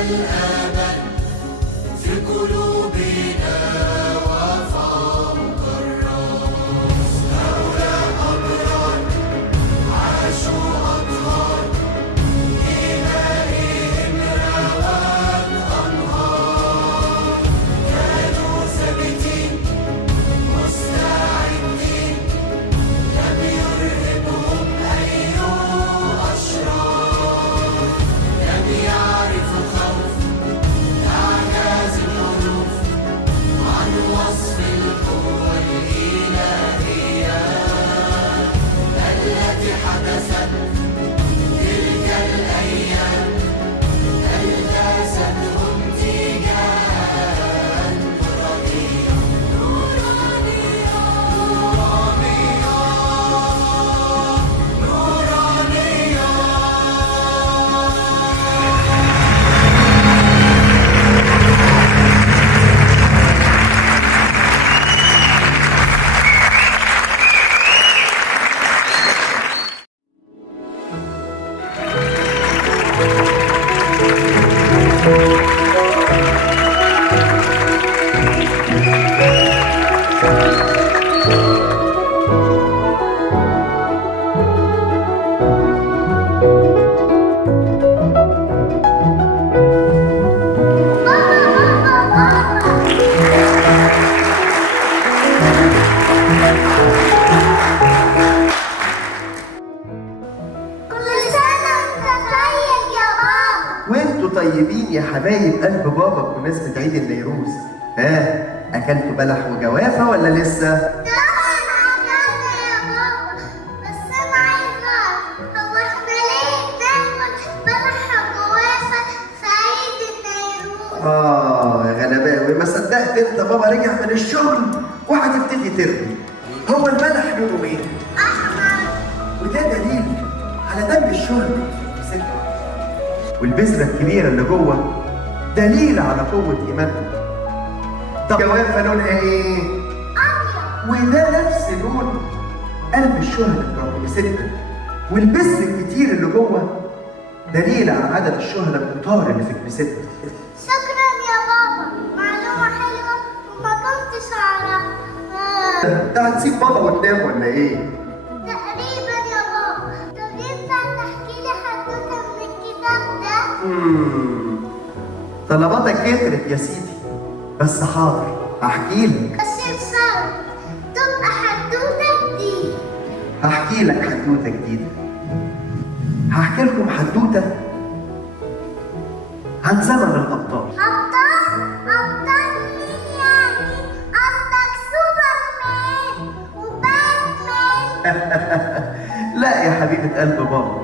الأمل في قلوبنا وفوق الرأس. هؤلاء أبرار عاشوا أطهار، إيمانهم روت أنهار، كانوا ثابتين مستعدين، لم يرهبهم أي أشرار، لم يعرفوا خوف أعجاز الحروف عن وصف القوة الإلهية التي حدثت تلك الأيام، ألبستهم تيجانا نورانية نورانية نورانية كل سنة وانت طيب يا بابا. وانتوا طيبين يا حبايب قلب بابا بمناسبة عيد النيروز. ها اكلتوا بلح وجوافة ولا لسه؟ طبعا عجبنا يا بابا، بس انا عايزة اعرف هو احنا ليه دايما بلح جوافة في عيد النيروز؟ يا غلباوي، ما صدقت انت بابا رجع من الشغل وهتبتدي ترمي. هو البلح لونه ايه؟ احمر. وده دليل على دم الشهر والبذرة الكبيرة اللي جوه دليل على قوة إيمانكم. طب جوافة لونها إيه؟ ابيض. وده نفس لون قلب الشهر بتوع كنيستنا، والبذر الكتير اللي جوه دليل على عدد الشهداء الكتار اللي في كنيستنا. شكرا يا بابا، معلومة حلوة وما كنتش اعرفها. انت هتسيب بابا وتنام ولا ايه؟ تقريبا يا بابا. طب ينفع تحكي لي حدوتة من الكتاب ده؟ طلباتك كترت يا سيدي، بس حاضر هحكي لك. بس بشرط تبقى حدوتة جديدة. هحكي لك حدوته جديده. هحكي لكم حدوته عن زمن الابطال. أبطال؟ أبطال مين يعني؟ قصدك سوبرمان وباتمان؟ لا يا حبيبه قلب بابا،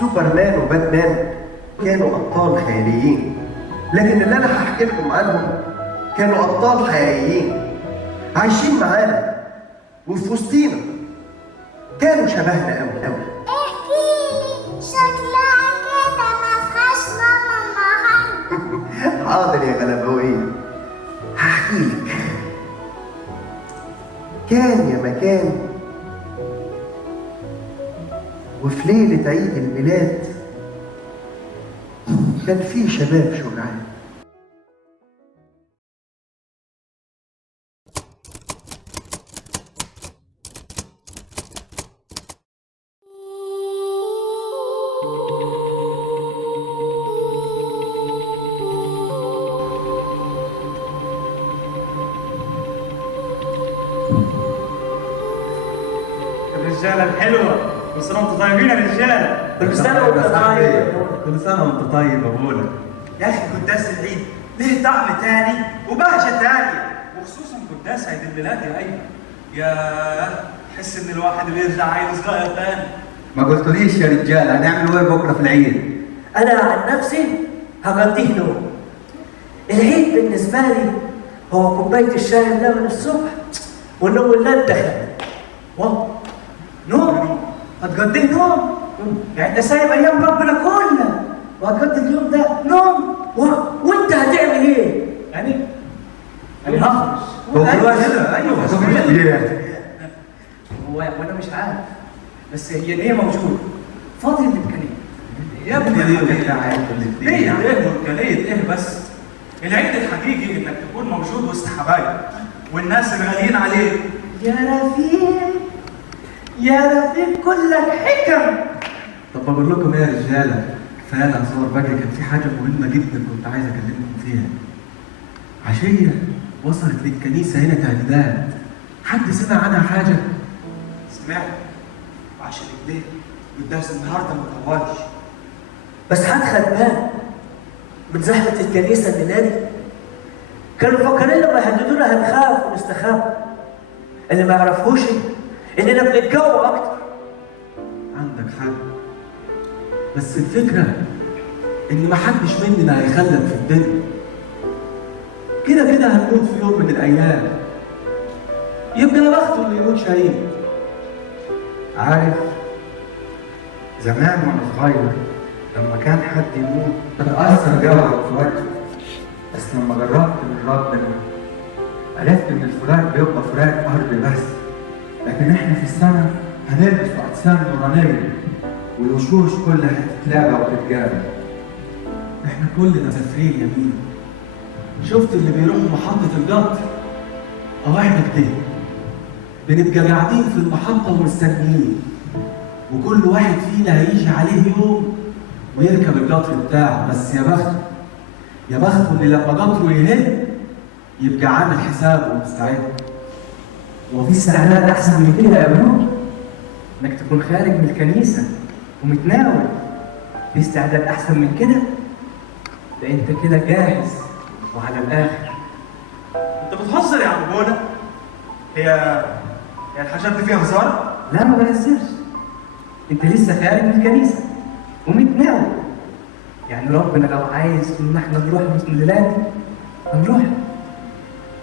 سوبرمان وباتمان كانوا ابطال خياليين، لكن اللي انا هحكي لكم عنهم كانوا ابطال حقيقيين عايشين معانا وفي وسطينا، كانوا شبهنا قوي قوي. احكيلي، شكلها كده ما فيهاش ماما النهارده. حاضر يا غلبوية، هحكي لك. كان يا مكان، وفي ليلة عيد الميلاد كان في شباب شجعان. الرجاله الحلوه، كل سنه وانتم طيبين يا رجاله. كل سنة وانت طيب. كل سنة وانت طيب يا ابونا. يا اخي قداس العيد له طعم تاني وبهجه تانية، وخصوصا قداس عيد الميلاد يا ايمن. يا حس ان الواحد بيرجع عيل صغير تاني. ما قلتوليش يا رجال هنعمل ايه بكره في العيد؟ أنا عن نفسي هقضيه نوم. العيد بالنسبة لي هو كوباية الشاي اللبن الصبح والنوم اللي انتخب. واو، نوم هتقضيه نوم؟ يعني انت سايب ايام ربنا كلها وهتقضي اليوم ده نوم؟ وانت هتعمل ايه؟ يعني هخرج. هو كده ايوه وانا مش عارف، بس هي نية موجودة. فاضي الامكانية. يا ابني ليه عارف ليه؟ اشكاليه ايه بس؟ العيد الحقيقي انك تكون موجود وسط حبايبك والناس الغاليين عليك. يا رفيق، يا رفيق كلك حكم. طب بقول لكم ايه يا رجاله؟ كفايه هزار بقى، كان في حاجه مهمه جدا كنت عايز اكلمكم فيها. عشيه وصلت للكنيسه هنا تهديدات، حد سمع عنها حاجه؟ سمعت، وعشان كده الدرس النهارده ما طولش. بس حد خد باله من زحمة الكنيسة الليلة دي؟ كانوا مفكرين لما يهددونا هنخاف ونستخاف. اللي ما يعرفوش إننا بنتجوع أكتر. عندك حق، بس الفكره ان محدش مننا هيخلد في الدنيا. كده كده هنموت في يوم من الايام، يبقى يا بخته اللي يموت شهيد. عارف زمان وانا صغير لما كان حد يموت بتأثر جوه في وقته، بس لما جربت من ربنا عرفت ان الفراق بيبقى فراق ارض بس، لكن احنا في السماء هنلبس اجسام نورانيه والوشوش كلها هتتلاقى وتتجابى. احنا كلنا مسافرين يمين. شفت اللي بيروحوا محطه القطر؟ او احنا كده بنبقى قاعدين في المحطه ومستنيين، وكل واحد فينا هيجي عليه يوم ويركب القطر بتاعه. بس يا بخته، يا بخته اللي لما قطره يهد يبقى عامل حسابه ومستعد. وفي استعداد احسن من كده يا ابنو؟ انك تكون خارج من الكنيسه ومتناول. في استعداد احسن من كده؟ ده انت كده جاهز وعلى الاخر. انت بتهزر يا عم بولا؟ هي الحاجات دي فيها هزار؟ لا ما بهزرش، انت لسه خارج من الكنيسه ومتناول. يعني ربنا لو عايز ان احنا نروح بسم الله هنروح.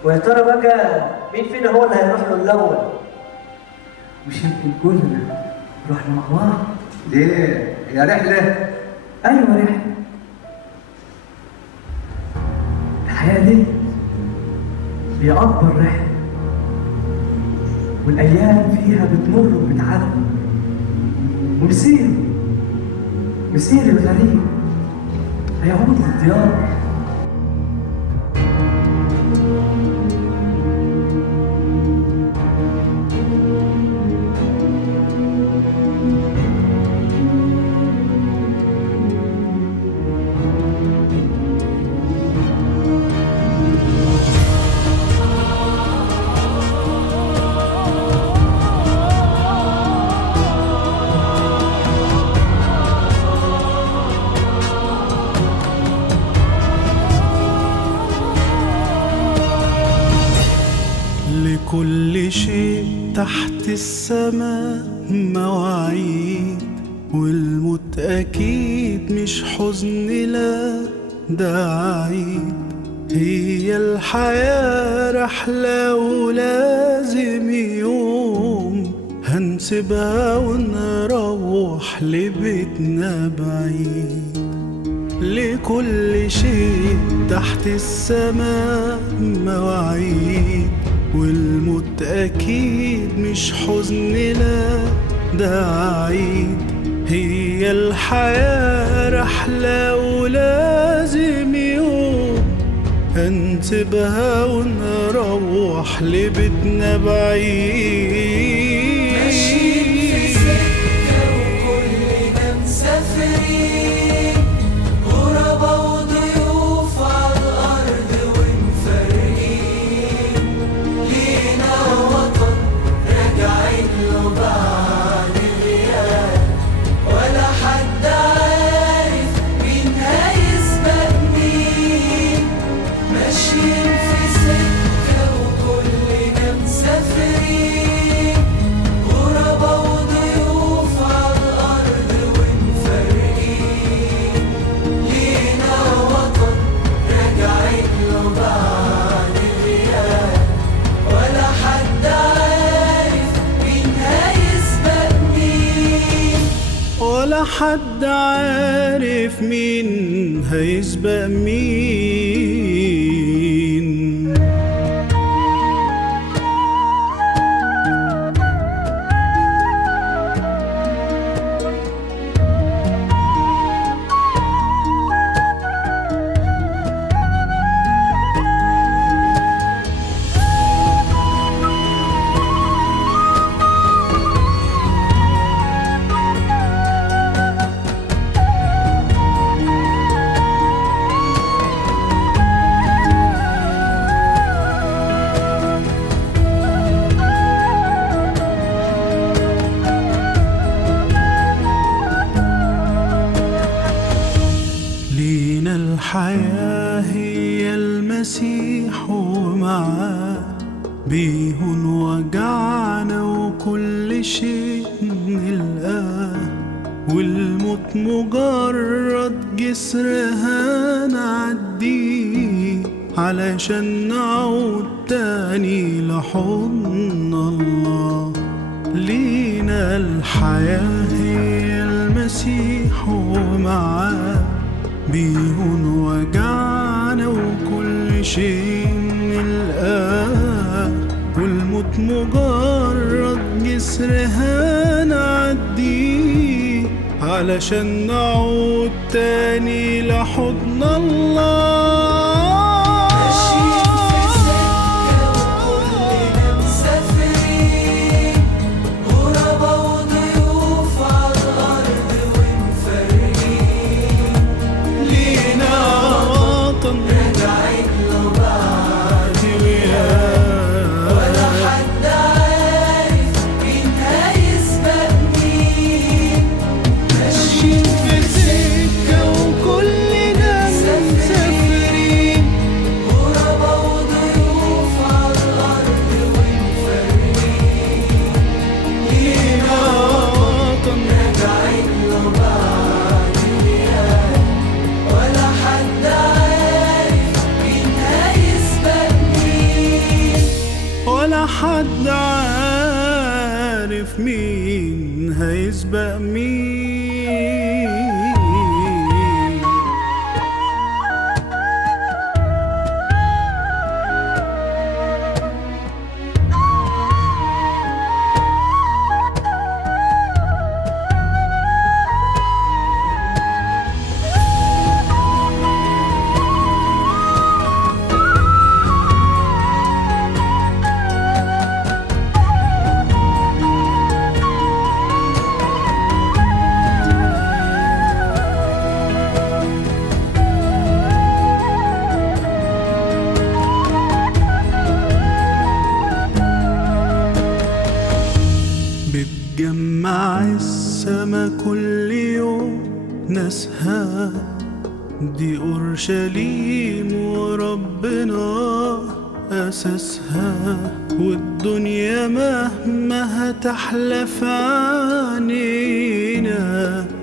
ويا ترى بقى مين فينا هو اللي هيروح له الأول؟ مش يمكن كلنا رحنا مع بعض؟ ليه؟ يا رحله؟ ايوه رحله. الحياه دي هي اكبر رحله، والايام فيها بتمر وبتعدي، ومسير الغريب هيعود للديار. لكل شيء تحت السماء مواعيد، والموت أكيد مش حزن، لا ده عيد. هي الحياة رحلة ولازم يوم هنسيبها ونروح لبيتنا بعيد. لكل شيء تحت السماء مواعيد، والموت أكيد مش حزن، لا ده عيد. هي الحياة رحلة ولازم يوم هنسيبها ونروح لبيتنا بعيد. ماشيين في سكة وكلنا مسافرين، غربا وضيوف على الأرض ومفارقين. لينا وطن راجعين له بعد غياب، ولا حد عارف مين هيسبق مين. ماشيين في سكة وكلنا مسافرين، غربا وضيوف على الأرض ومفارقين. لينا وطن راجعين له بعد غياب، ولا حد عارف مين هيسبق مين. ولا حد عارف مين هيسبق مين. الحياة هي المسيح ومعاه بيهون وجعنا وكل شيء نلقاه، والموت مجرد جسر هنعديه علشان نعود تاني لحضن الله. لينا الحياة هي المسيح ومعاه بيهون وجعنا وكل شيء نلقاه، والموت مجرد جسر هنعديه علشان نعود تاني لحضن الله. حد عارف مين هيسبق مين. بتجمع السما كل يوم ناسها، دي أورشليم وربنا أساسها، والدنيا مهما هتحلف عنينا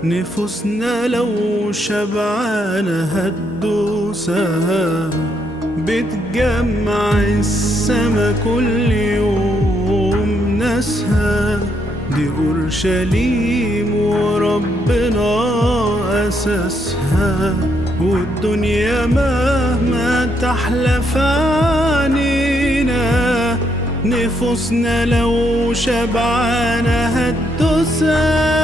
نفوسنا لو شبعانة هتدوسها. بتجمع السما كل يوم ناسها، دي أورشليم وربنا أساسها، والدنيا مهما تحلف عنينا نفوسنا لو شبعانة هتدوسها.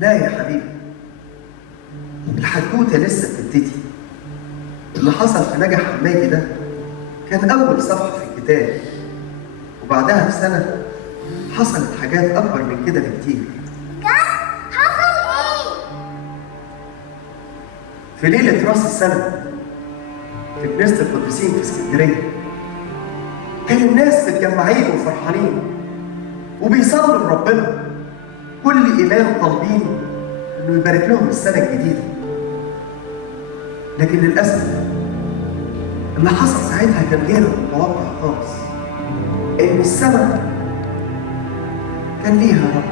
لا يا حبيبي، الحدوتة لسه بتبتدي. اللي حصل في نجا حمادي ده كان أول صفحة في الكتاب، وبعدها بسنة حصلت حاجات أكبر من كده بكتير. حصل إيه؟ في ليلة رأس السنة في كنيسة القديسين في اسكندرية كان الناس متجمعين وفرحانين وبيصلوا لربنا، كل إيمان طالبين إنه يبارك لهم السنة الجديدة. لكن للأسف اللي حصل ساعتها كان غير متوقع خالص، إن السماء خليها يا رب.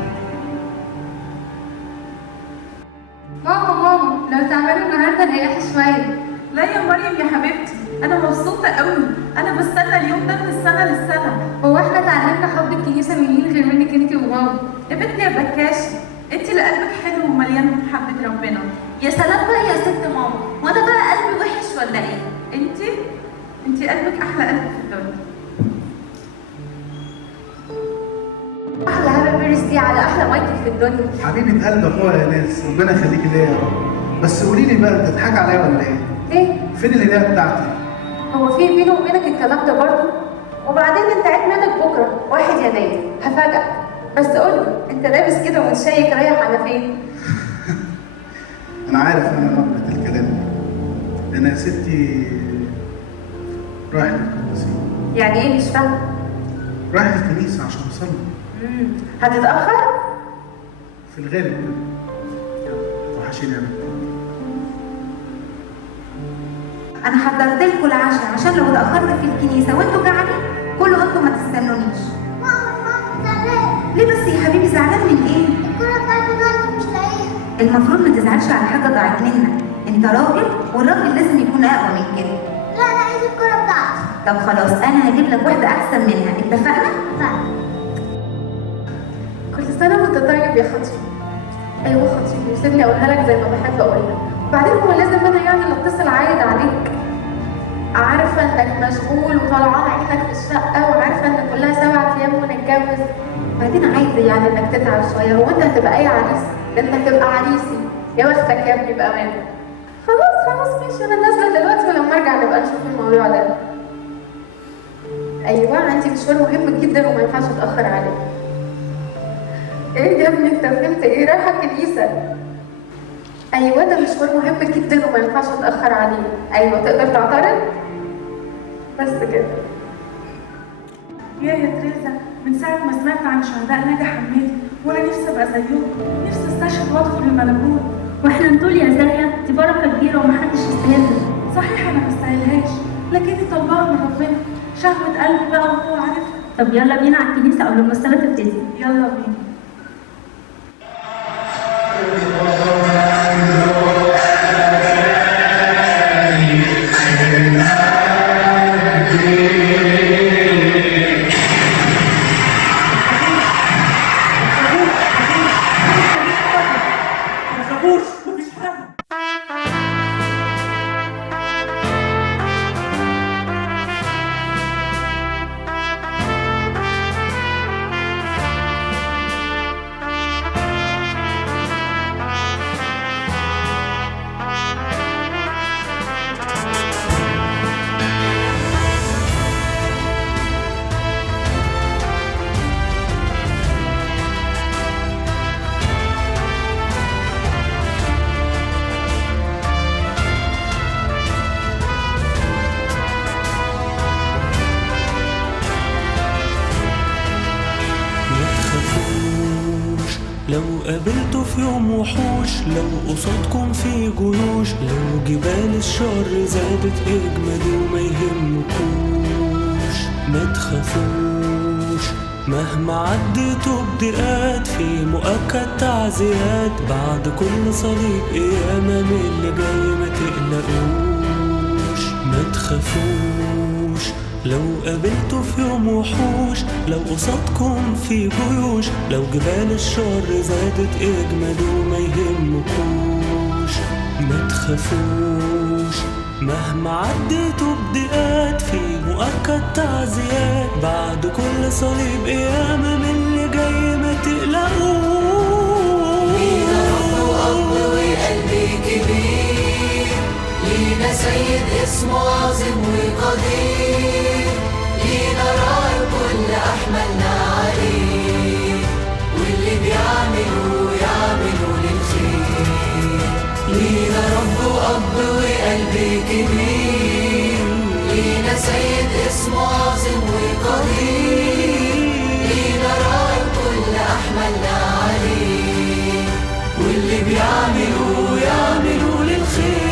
ماما لو تعملوا النهارده نريح شويه. لا يا مريم يا حبيبتي، انا مبسوطه قوي. انا بستنى اليوم ده من السنه للسنه. هو احنا اتعلمنا حب الكنيسه من مين غير منك انت وماما؟ يا بنتي يا بكاشي، انت اللي قلبك حلو ومليان محبه ربنا. يا سلام بقى يا ست ماما، وانا بقى قلبي وحش ولا ايه؟ انت قلبك احلى قلب في الدنيا. احلى هابي بيرثدي على احلى مايكل في الدنيا. حبيبة قلب اخويا يا ناس، ربنا يخليكي ليا يا رب. بس قولي لي بقى، انت بتضحكي عليا ولا ايه؟ ايه؟ فين الهديه بتاعتي؟ هو في بيني وبينك الكلام ده برضه؟ وبعدين انت عيد ميلادك بكره 1 يناير، هفاجئك. بس قولي انت لابس كده ومتشيك رايح على فين؟ انا عارف انا نبرة الكلام. انا يا ستي رايح للقداسين. يعني ايه مش فاهمه؟ رايح الكنيسه عشان اصلي. هتتاخر؟ في الغالب كده. وحشيني يا بنت. انا حضرت لكم العشاء عشان لو اتاخرت في الكنيسه وانتوا جعانين كلوا انتوا ما تستنونيش. ماما زعلان. ليه بس يا حبيبي زعلان من ايه؟ الكرة بتاعتي ضاعت ومش لاقيها. المفروض ما تزعلش على حاجه ضاعت منك، انت راجل والراجل لازم يكون اقوى من كده. لا انا عايز الكرة بتاعتي. طب خلاص انا هجيب لك واحده احسن منها، اتفقنا؟ كل سنه وانت طيب يا خطيب. ايوه خطيب، وسيبني اقولها لك زي ما بحب اقولها. وبعدين هو لازم انا يعني اللي اتصل عايد عليك؟ عارفه انك مشغول وطلعان عينك في الشقه، وعارفه ان كلها 7 ايام ونتجوز. بعدين عايزه يعني انك تتعب شويه. هو انت هتبقى اي عريس؟ ده انت هتبقى عريسي. يا بختك يا ابني بامانه. خلاص ماشي، انا نازله دلوقتي ولما ارجع نبقى نشوف الموضوع ده. ايوه عندي مشوار مهم جدا وما ينفعش اتاخر عليه. ايه يا ابني انت فهمت ايه؟ رايحه الكنيسه. ايوه ده مشوار مهم جدا وما ينفعش اتاخر عليه. ايوه تقدر تعترض؟ بس كده. يا تريزا، من ساعه ما سمعت عن شهداء ناجي حمادي وانا نفسي ابقى زيهم، نفسي استشهد وادخل الملكوت. واحنا نقول يا زاهيه دي بركه كبيره ومحدش يستاهلها. صحيح انا ما استاهلهاش، لكني طالباها من ربنا، شهوه قلبي بقى وهو عارفها. طب يلا بينا على الكنيسه قبل ما الصلاه تبتدي. يلا بينا. لو قابلته في يوم وحوش، لو قصادكم في جيوش، لو جبال الشر زادت اجمدي وما يهمكوش، ما تخافوش مهما عديتوا بدقات، في مؤكد تعزيات بعد كل صليب قيامة من اللي جاي، ما تقلقوش ما تخافوش لو قابلتوا في يوم وحوش، لو قصادكم في جيوش، لو جبال الشر زادت اجمد وما يهمكوش، ما تخافوش مهما عديتوا بدقات، في مؤكد تعزيات بعد كل صليب قيامة من اللي جاي، ما تقلقوش. لينا رب وأب وقلبي كبير، لينا سيد اسمه عظيم وقدير، لينا راعي كل أحملنا عليه، واللي بيعملوا يعملوا للخير. لينا رب وأب وقلبي كبير، لينا سيد اسمه عظيم وقدير، لينا راعي كل أحملنا عليه، واللي بيعملوا يعملوا للخير.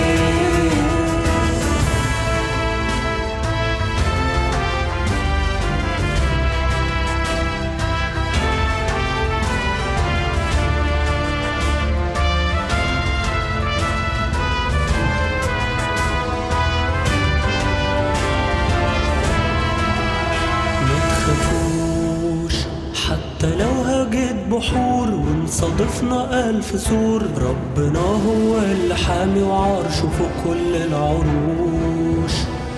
حتى لو هاجت بحور ونصادفنا ألف سور، ربنا هو اللي حامي وعرشه فوق كل العروش.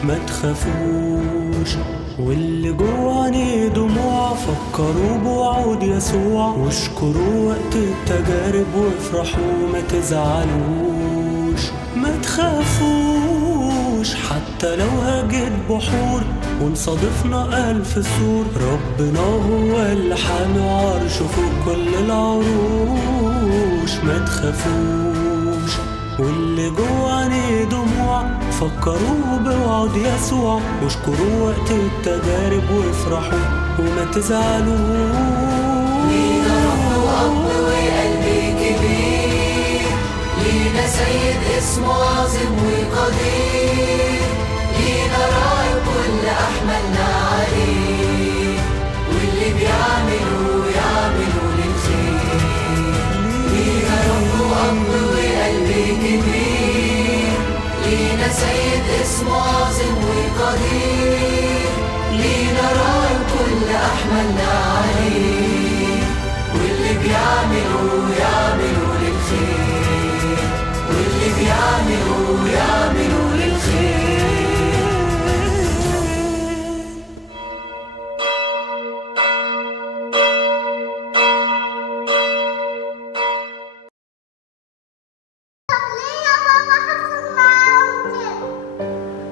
ما تخافوش واللي جوه عينيه دموع، فكروا بوعود يسوع واشكروا وقت التجارب وافرحوا ما تزعلوش. ما تخافوش حتى لو هاجت بحور ونصادفنا ألف سور، ربنا هو اللي حامي وعرشه فوق كل العروش. ما تخافوش واللي جوه عينيه دموع، فكروا بوعد يسوع واشكروا وقت التجارب وافرحوا وما تزعلوش. لينا رب وأب وقلبي كبير، لينا سيد اسمه عظيم وقدير، لينا راعي كل أحملنا عليه، واللي بيعملوا يعملوا للخير. لينا رب وأب وقلبي كبير، لينا سيد اسمه عظيم وقدير، لينا راعي كل أحملنا عليه، واللي بيعملوا يعملوا للخير، واللي بيعملوا يعملوا للخير.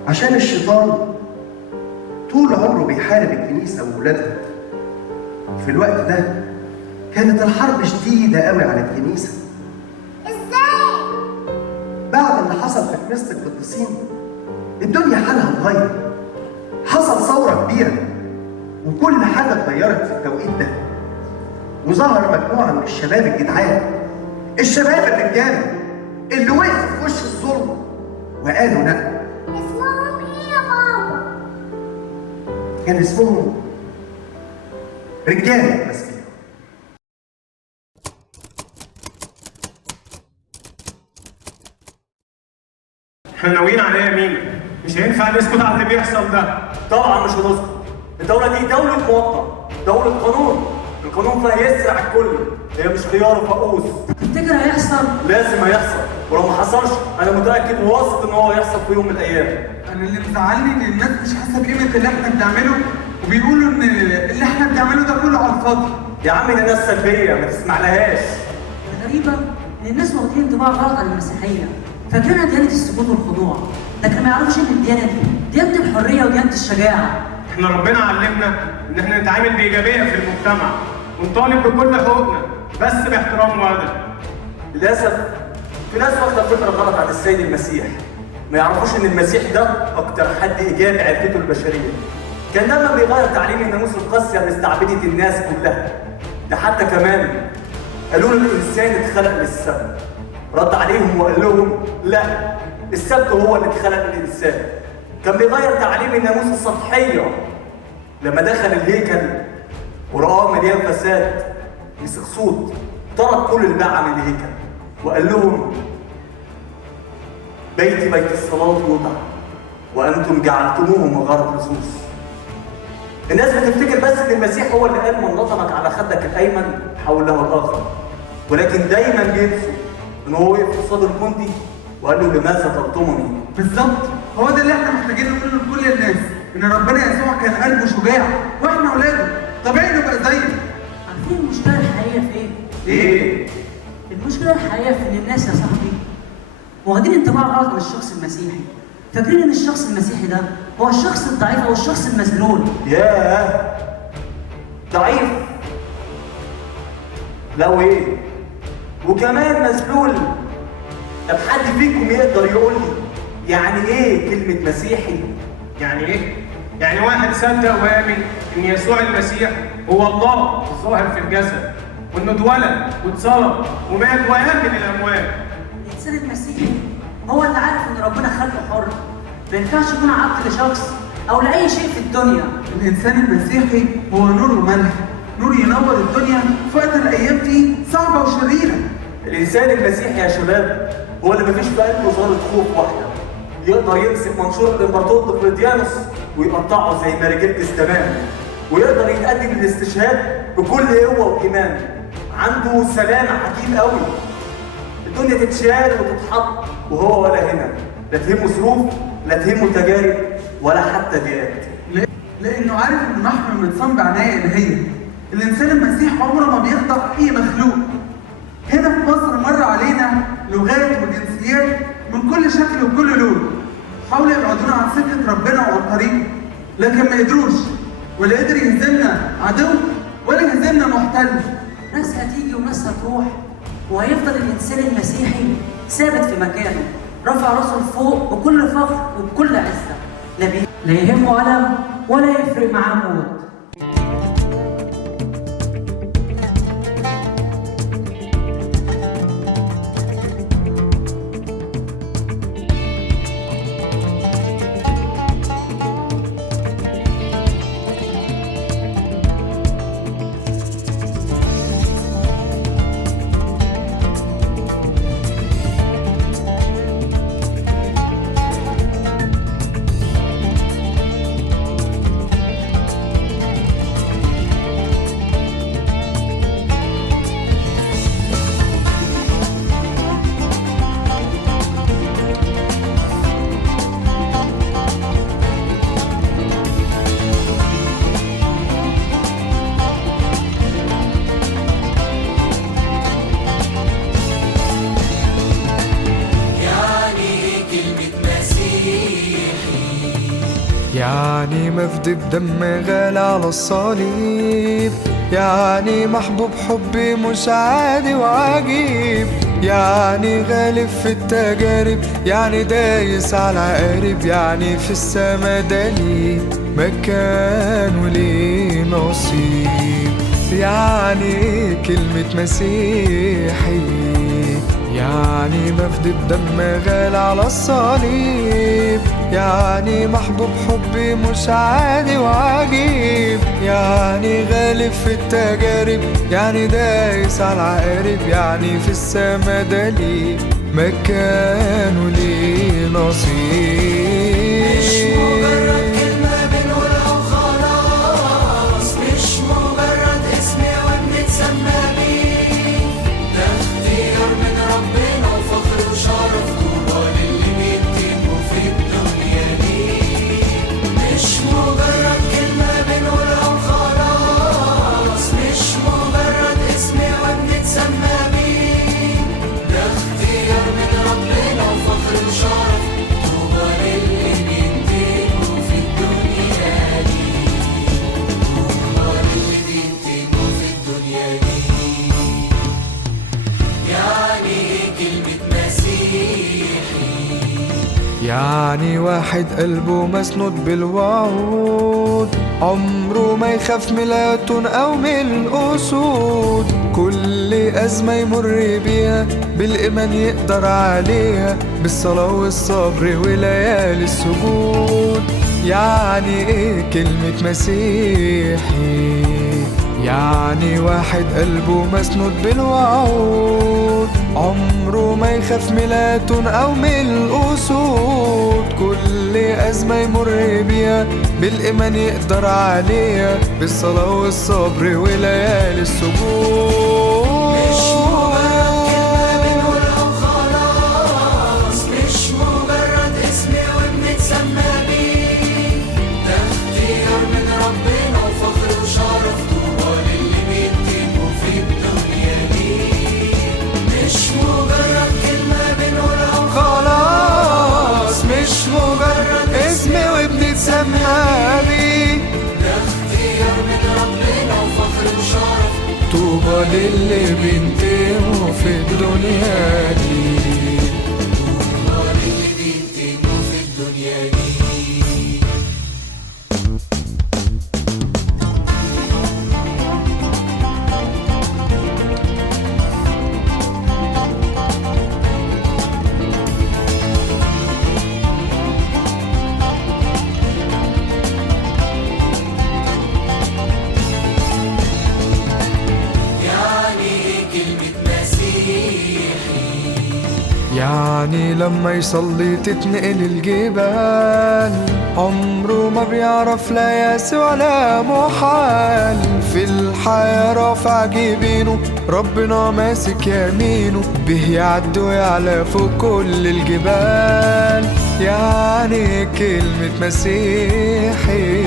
عشان الشيطان طول عمره بيحارب الكنيسة وولادها. في الوقت ده كانت الحرب شديدة قوي على الكنيسة. ازاي؟ بعد اللي حصل في كنيسة القديسين الدنيا حالها اتغير، حصل ثورة كبيرة وكل حاجة اتغيرت في التوقيت ده، وظهر مجموعة من الشباب الجدعان، الشباب الرجالة اللي وقفوا في وش الظلم وقالوا لا. اسمهم ايه يا بابا؟ كان اسمهم رجالة مسيح. احنا ناويين على ايه يا مينا؟ مش هينفع نسكت على اللي بيحصل ده. طبعا مش هنسكت. الدولة دي دولة مواطنة، دولة قانون، القانون فيها يسرع الكل، هي مش خيار وفقوس. تفتكر هيحصل؟ لازم هيحصل، ولو ما حصلش انا متأكد وواثق ان هو هيحصل في يوم من الايام. انا اللي مزعلني ان الناس مش حاسه بقيمه اللي احنا بنعمله، وبيقولوا ان اللي احنا بنعمله ده كله على الفاضي. يا عم دي ناس سلبية ما تسمعلهاش. الغريبة ان الناس واخدين انطباع غلط عن المسيحية، فاكرينها ديانة السكوت والخضوع، لكن ما يعرفوش ان الديانة دي ديانة الحرية وديانة الشجاعة. احنا ربنا علمنا ان احنا نتعامل بايجابيه في المجتمع ونطالب بكل حقوقنا بس باحترام وادب. للاسف في ناس واخده فكره غلط عن السيد المسيح، ما يعرفوش ان المسيح ده اكتر حد ايجابي عرفته البشريه. كان لما بيغير تعليم الناموس القاسيه اللي استعبدت الناس كلها، ده حتى كمان قالوا له الانسان اتخلق للسبت. رد عليهم وقال لهم لا، السبت هو اللي اتخلق للانسان. كان بيغير تعليم الناموس السطحيه. لما دخل الهيكل ورآه مليان فساد، مسك صوت طرد كل اللي باع من الهيكل وقال لهم بيتي بيت الصلاة يوضع وأنتم جعلتموه مغارة لصوص. الناس بتفتكر بس إن المسيح هو اللي قال من لطمك على خدك الأيمن حول له الآخر، ولكن دايما بينسوا إن هو وقف قصاد الجندي وقال له لماذا تلطمني؟ بالظبط، هو ده اللي احنا محتاجين نقوله لكل الناس، ان ربنا يسوع كان قلبه شجاع واحنا اولاده، طبيعي نبقى زيه. عارفين المشكلة الحقيقية في ايه؟ ايه؟ المشكلة الحقيقية في ان الناس يا صاحبي واخدين انطباع غلط عن الشخص المسيحي، فاكرين ان الشخص المسيحي ده هو الشخص الضعيف او الشخص المذلول. ياه، ضعيف؟ لو ايه؟ وكمان مذلول؟ طب حد فيكم يقدر يقول لي يعني ايه كلمة مسيحي؟ يعني ايه؟ يعني واحد صدق وآمن ان يسوع المسيح هو الله الظاهر في الجسد، وانه اتولد واتصلب ومات وقام من الاموات. الانسان المسيحي هو اللي عارف ان ربنا خلقه حر، ما ينفعش يكون عبد لشخص او لاي شيء في الدنيا. الانسان المسيحي هو نور وملح، نور ينور الدنيا في وقت الايام دي صعبه وشريره. الانسان المسيحي يا شباب هو اللي مفيش في قلبه ذره خوف واحده، يقدر يمسك منشور الامبراطور دقلديانوس ويقطعه زي ماريجيركس تماما، ويقدر يتقدم للاستشهاد بكل قوة وإيمان، عنده سلام عجيب قوي. الدنيا تتشال وتتحط وهو ولا هنا، لا تهمه ظروف، لا تهمه تجارب، ولا حتى ديات. لأنه عارف إنه محمي ومتصان بعناية إلهية. الإنسان المسيح عمره ما بيخضع أي مخلوق. هنا في مصر مر علينا لغات وجنسيات من كل شكل وكل لون، حاولوا يبعدونا عن سكة ربنا وعن طريقه، لكن ما قدروش، ولا قدر يهزمنا عدو ولا يهزمنا محتل. ناس هتيجي وناس هتروح، وهيفضل الإنسان المسيحي ثابت في مكانه، رفع راسه لفوق بكل فخر وبكل عزة، لا يهمه ألم ولا يفرق معاه موت. يعني مفدي بدم غالي على الصليب، يعني محبوب حبي مش عادي وعجيب، يعني غالب في التجارب، يعني دايس على العقارب، يعني في السما ده ليه مكان وليه نصيب. يعني كلمة مسيحي، يعني مفدي بدم غالي على الصليب، يعني محبوب حبي مش عادي وعجيب، يعني غالب في التجارب، يعني دايس على العقارب، يعني في السما ده ليه مكان وليه نصيب. مش مجرد كلمة بنقولها وخلاص، مش مجرد اسم وبنتسمى بيه، ده اختيار من ربنا وفخر وشرف طوبى للي بيتقوا في الدنيا دي. مش مجرد كلمة بنقولها وخلاص، مش مجرد اسم وبنتسمى بيه، ده اختيار من ربنا وفخر وشرف طوبى للي بيتقوا في الدنيا دي. طوبى للي بيتقوا في الدنيا دي. يعني كلمة مسيحي، يعني واحد قلبه مسنود بالوعود، عمره ما يخاف من الأتون أو من الأسود، كل أزمة يمر بيها بالإيمان يقدر عليها، بالصلاة والصبر وليالي السجود. يعني إيه كلمة مسيحي؟ يعني واحد قلبه مسنود بالوعود، عمره ما يخاف من الأتون أو من الأسود، كل أزمة يمر بيها بالإيمان يقدر عليها، بالصلاة والصبر وليالي السجود. مش مجرد كلمة بنقولها وخلاص، مش مجرد اسم وبنتسمى بيه، ده اختيار من ربنا وفخر وشرف طوبى للي بيتقوا في الدنيا دي. مش مجرد كلمة بنقولها خلاص، مش مجرد اسم وبنتسمى بيه، ده اختيار من ربنا وفخر وشرف طوبى للي بينتهوا في الدنيا دي. طوبى للي بيتقوا في الدنيا دي. يعني لما يصلي تتنقل الجبال، عمره ما بيعرف لا ياس ولا محال. في الحياة رافع جبينه، ربنا ماسك يمينه، به يعد ويعلى فوق كل الجبال. يعني كلمة مسيحي،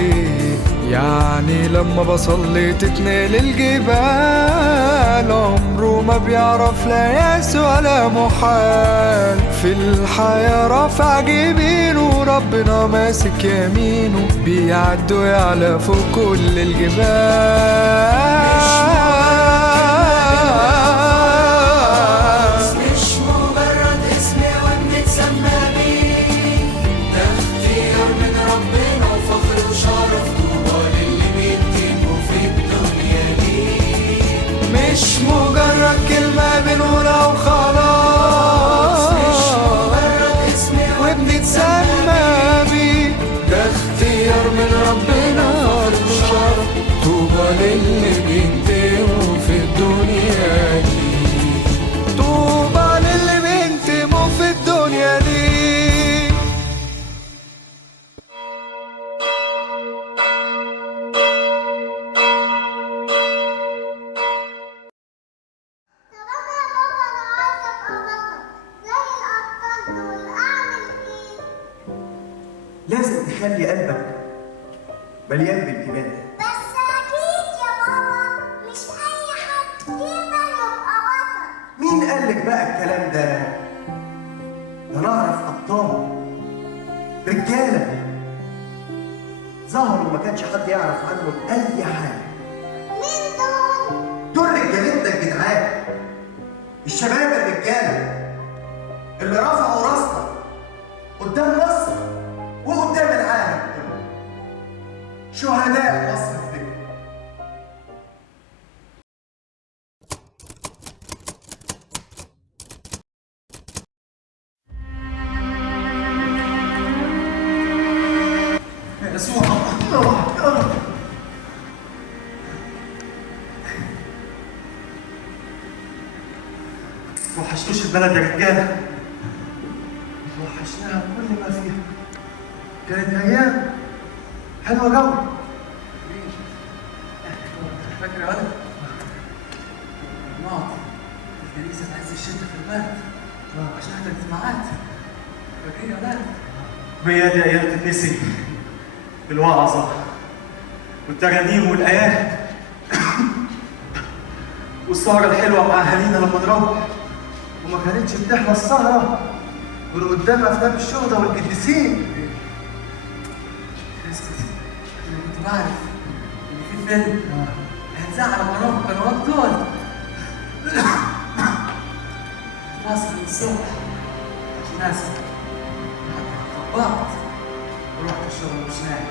يعني لما بصلي تتنقل الجبال، عمره ما بيعرف لا ياس ولا محال. في الحياة رافع جبينه، ربنا ماسك يمينه، بيعد ويعلى فوق كل الجبال. مش مجرد اسم وبنتسمى بيه، ده اختيار من ربنا وفخر وشرف، طوبى للي بيتقوا في الدنيا ليه. مش مجرد كلمة بنقولها وخلاص، مش مجرد اسم وبنتسمى بيه، ده اختيار من ربنا وشرف، طوبى للي بينتموا في الدنيا دي، طوبى للي بينتموا في الدنيا دي. لازم تخلي قلبك مليان بالإيمان. بس أكيد يا بابا مش أي حد يقدر يبقى بطل. مين قال لك بقى الكلام ده؟ ده نعرف أبطال رجالة ظهروا ما كانش حد يعرف عنهم أي حاجة. مين دول؟ دول رجالتنا الجدعان، الشباب الرجالة اللي رفعوا راسنا قدام مصر وقدام العالم كله، شهداء مصر في ذكر. يسوع وحشتوش البلد يا رجاله؟ وحشناها كل ما فيها، كانت أيام حلوة جو. فاكر يا ولد؟ نقعد في الكنيسة في عز الشتاء في البرد عشان نحضر اجتماعات. فاكر يا ولد؟ هي دي ايام تتنسي، الوعظه والترانيم والايات والسهره الحلوه مع اهالينا لما نروح. وما كانتش بتحلى السهرة غير قدام أفلام الشهداء والقديسين. أنا كنت بعرف إن في فيلم هيتذاع على القنوات دول. واصل من الصبح عشان أسمع طبقت ورحت الشغل مش نايم.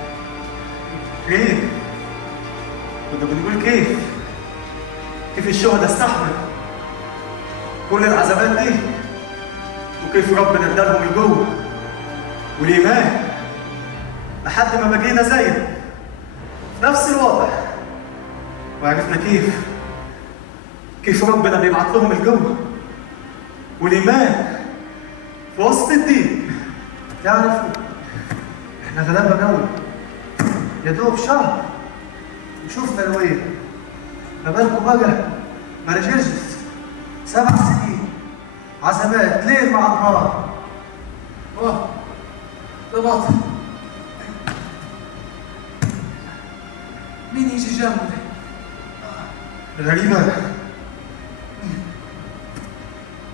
كيف؟ كنا بنقول كيف الشهداء استحمل كل العذابات دي، وكيف ربنا ادالهم القوة والإيمان لحد ما بقينا زيه في نفس الوضع، وعرفنا كيف ربنا بيبعت لهم القوة والإيمان في وسط الدين. تعرفوا احنا غلابة قوي، يا دوب شهر وشوفنا الويل. ما بالكم بقى مراجيرجس 7 سنين عذابات ليل مع نهار. ده باطل. مين يجي جنبه ده؟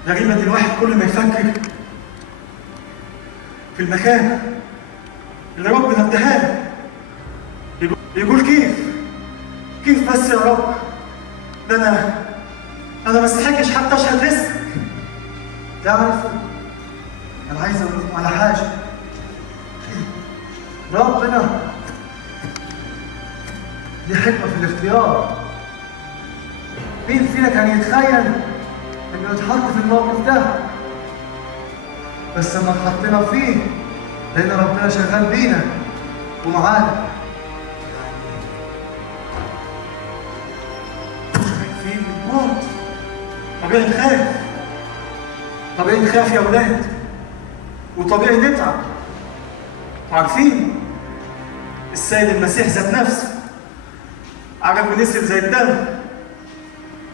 غريبة دي الواحد كل ما يفكر في المكان اللي ربنا اداها له يقول كيف بس يا رب، ده انا ما استحقش حتى اشهد اسمك. تعرف انا عايز اقول لكم على حاجه. ربنا ليه حكمه في الاختيار. مين فينا كان يتخيل انه يتحط في الموقف ده؟ بس لما اتحطينا فيه لان ربنا شغال بينا ومعانا. خايفين من الموت، طبيعي نخاف. طبيعي نخاف يا ولاد، وطبيعي نتعب. وعارفين السيد المسيح ذات نفسه عجب ونسب زي الدم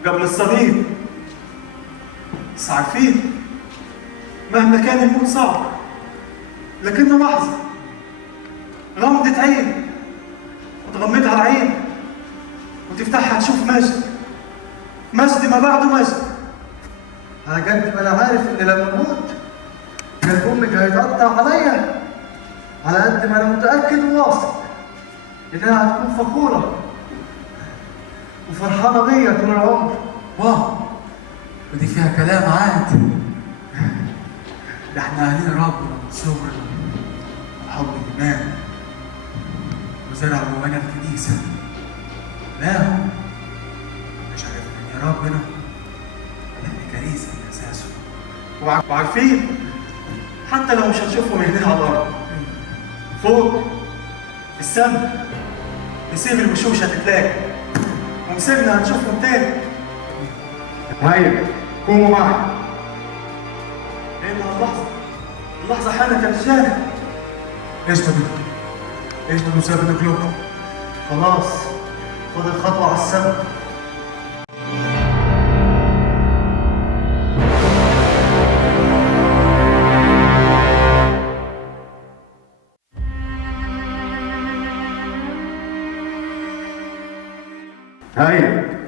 قبل الصليب. بس عارفين مهما كان الموت صعب، لكنه لحظة، غمضة عين وتغمضها العين وتفتحها تشوف مجد، مجد ما بعده مجد. على قد ما انا عارف ان لما اموت كان امك هيتقطع عليا، على قد ما انا متاكد وواثق انها هتكون فخوره وفرحانه بيا طول العمر. واو، ودي فيها كلام عادي. ده احنا اهالينا ربنا من صغرنا وحب الايمان، وزرع جوانا الكنيسه. لا هم مش عارفين يا ربنا ولا كنيسه من اساسه. وعارفين حتى لو مش هنشوفهم هنا على الارض، فوق في السماء نسيب الوشوش هتتلاقي ومسيرنا هنشوفهم تاني. هيا قوموا معي. ايه اللحظة حانت يا رجالة. ايش بدك؟ ايش بدنا نسوي قلوبنا؟ خلاص فاضل خطوة على السماء. هيا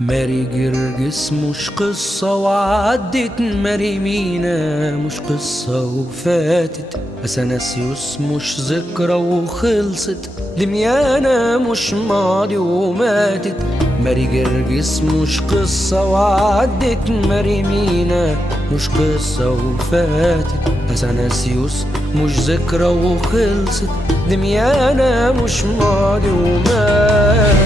ماري جرجس مش قصة وعدت، ماري مينا مش قصة وفاتت، أثناسيوس مش ذكرى وخلصت، دميانة مش ماضي وماتت. ماري جرجس مش قصة وعدت، ماري مينا مش قصة وفاتت، أثناسيوس مش ذكرى وخلصت، دميانة مش ماضي وماتت.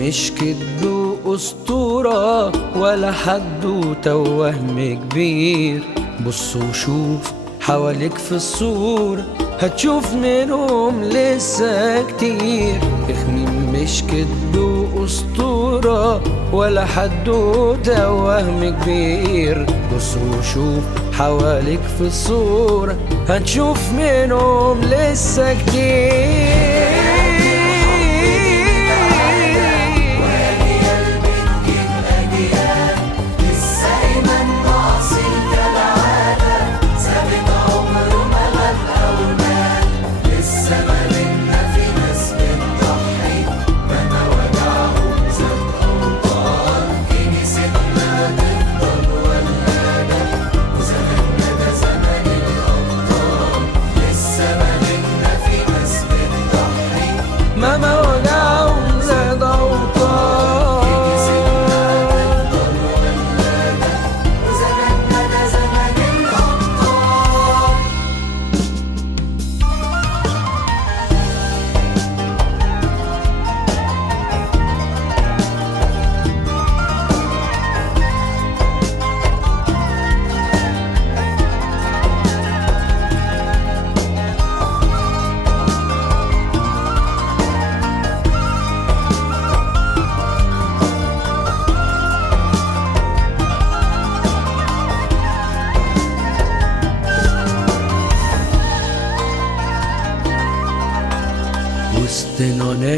مش كدب وأسطورة ولا حدوتة ووهم كبير، بص وشوف حواليك في الصورة هتشوف منهم لسه كتير. اخمين مش كدب وأسطورة ولا حدوتة ووهم كبير، بص وشوف حواليك في الصورة هتشوف منهم لسه كتير.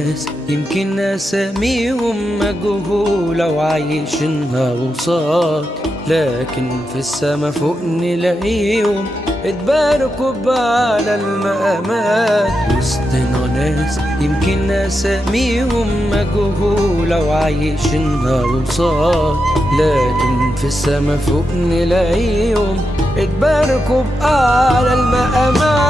ناس يمكن أساميهم مجهولة وعايشينها وصال، لكن في السما فوق نلاقيهم اتباركوا بأعلى المقامات. وسطنا ناس يمكن أساميهم مجهولة وعايشينها وصال، لكن في السما فوق نلاقيهم اتباركوا بأعلى المقامات.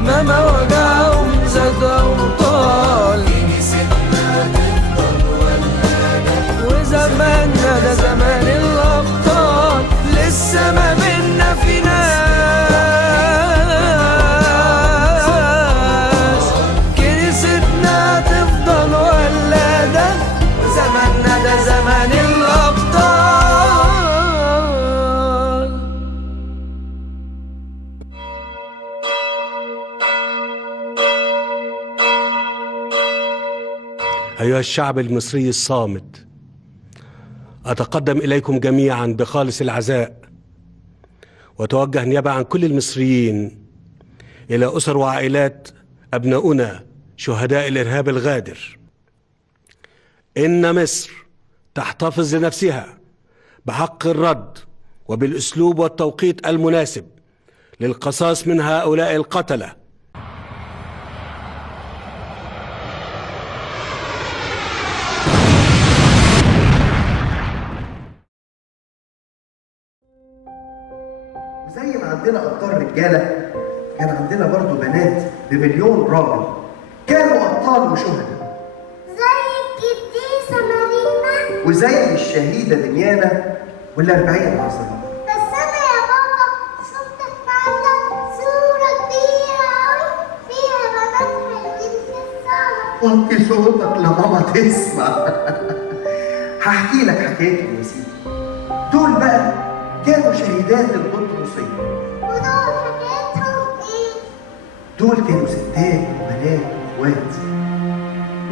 مهما وجعهم زاد وطال، كنيستنا تفضل ولادة، وزماننا ده زمان الأبطال، لسه ما بينا في ناس، كنيستنا تفضل ولادة، وزماننا ده زمان الأبطال. أيها الشعب المصري الصامت، أتقدم إليكم جميعا بخالص العزاء، وأتوجه نيابة عن كل المصريين إلى أسر وعائلات أبناؤنا شهداء الإرهاب الغادر. إن مصر تحتفظ لنفسها بحق الرد وبالأسلوب والتوقيت المناسب للقصاص من هؤلاء القتلة. زي ما عندنا أبطال رجالة، كان عندنا برضو بنات بمليون راجل كانوا أبطال وشهداء، زي القديسة مارينا وزي الشهيدة دميانة وال40 عذراء. بس أنا يا بابا شفت في معلم صورة كبيرة أوي فيها بنات حلوين في الصالة. وطي صوتك لماما تسمع. هحكي لك حكايتهم يا سيدي. دول بقى كانوا شهيدات القدسية. ودول حكايتهم إيه؟ دول كانوا ستات وبنات واخوات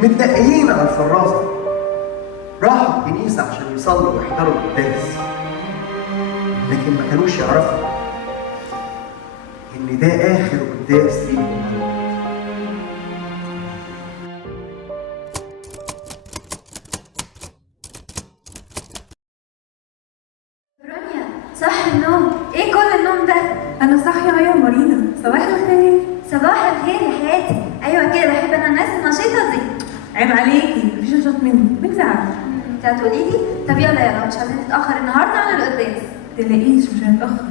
متنقيين على الفرازة، راحوا الكنيسة عشان يصلوا ويحضروا القداس، لكن ما كانوش يعرفوا إن ده آخر قداس ليهم. صح النوم؟ ايه كل النوم ده؟ انا صاحيه يا مارينا. صباح الخير. صباح الخير يا حياتي. ايوه كده بحب انا الناس النشيطه دي. عيب عليكي، مفيش نشاط مني، انت عارفه. انت هتقولي لي؟ طب يلا مش عايزين نتاخر النهارده عن القداس. متقلقيش مش هنتاخر.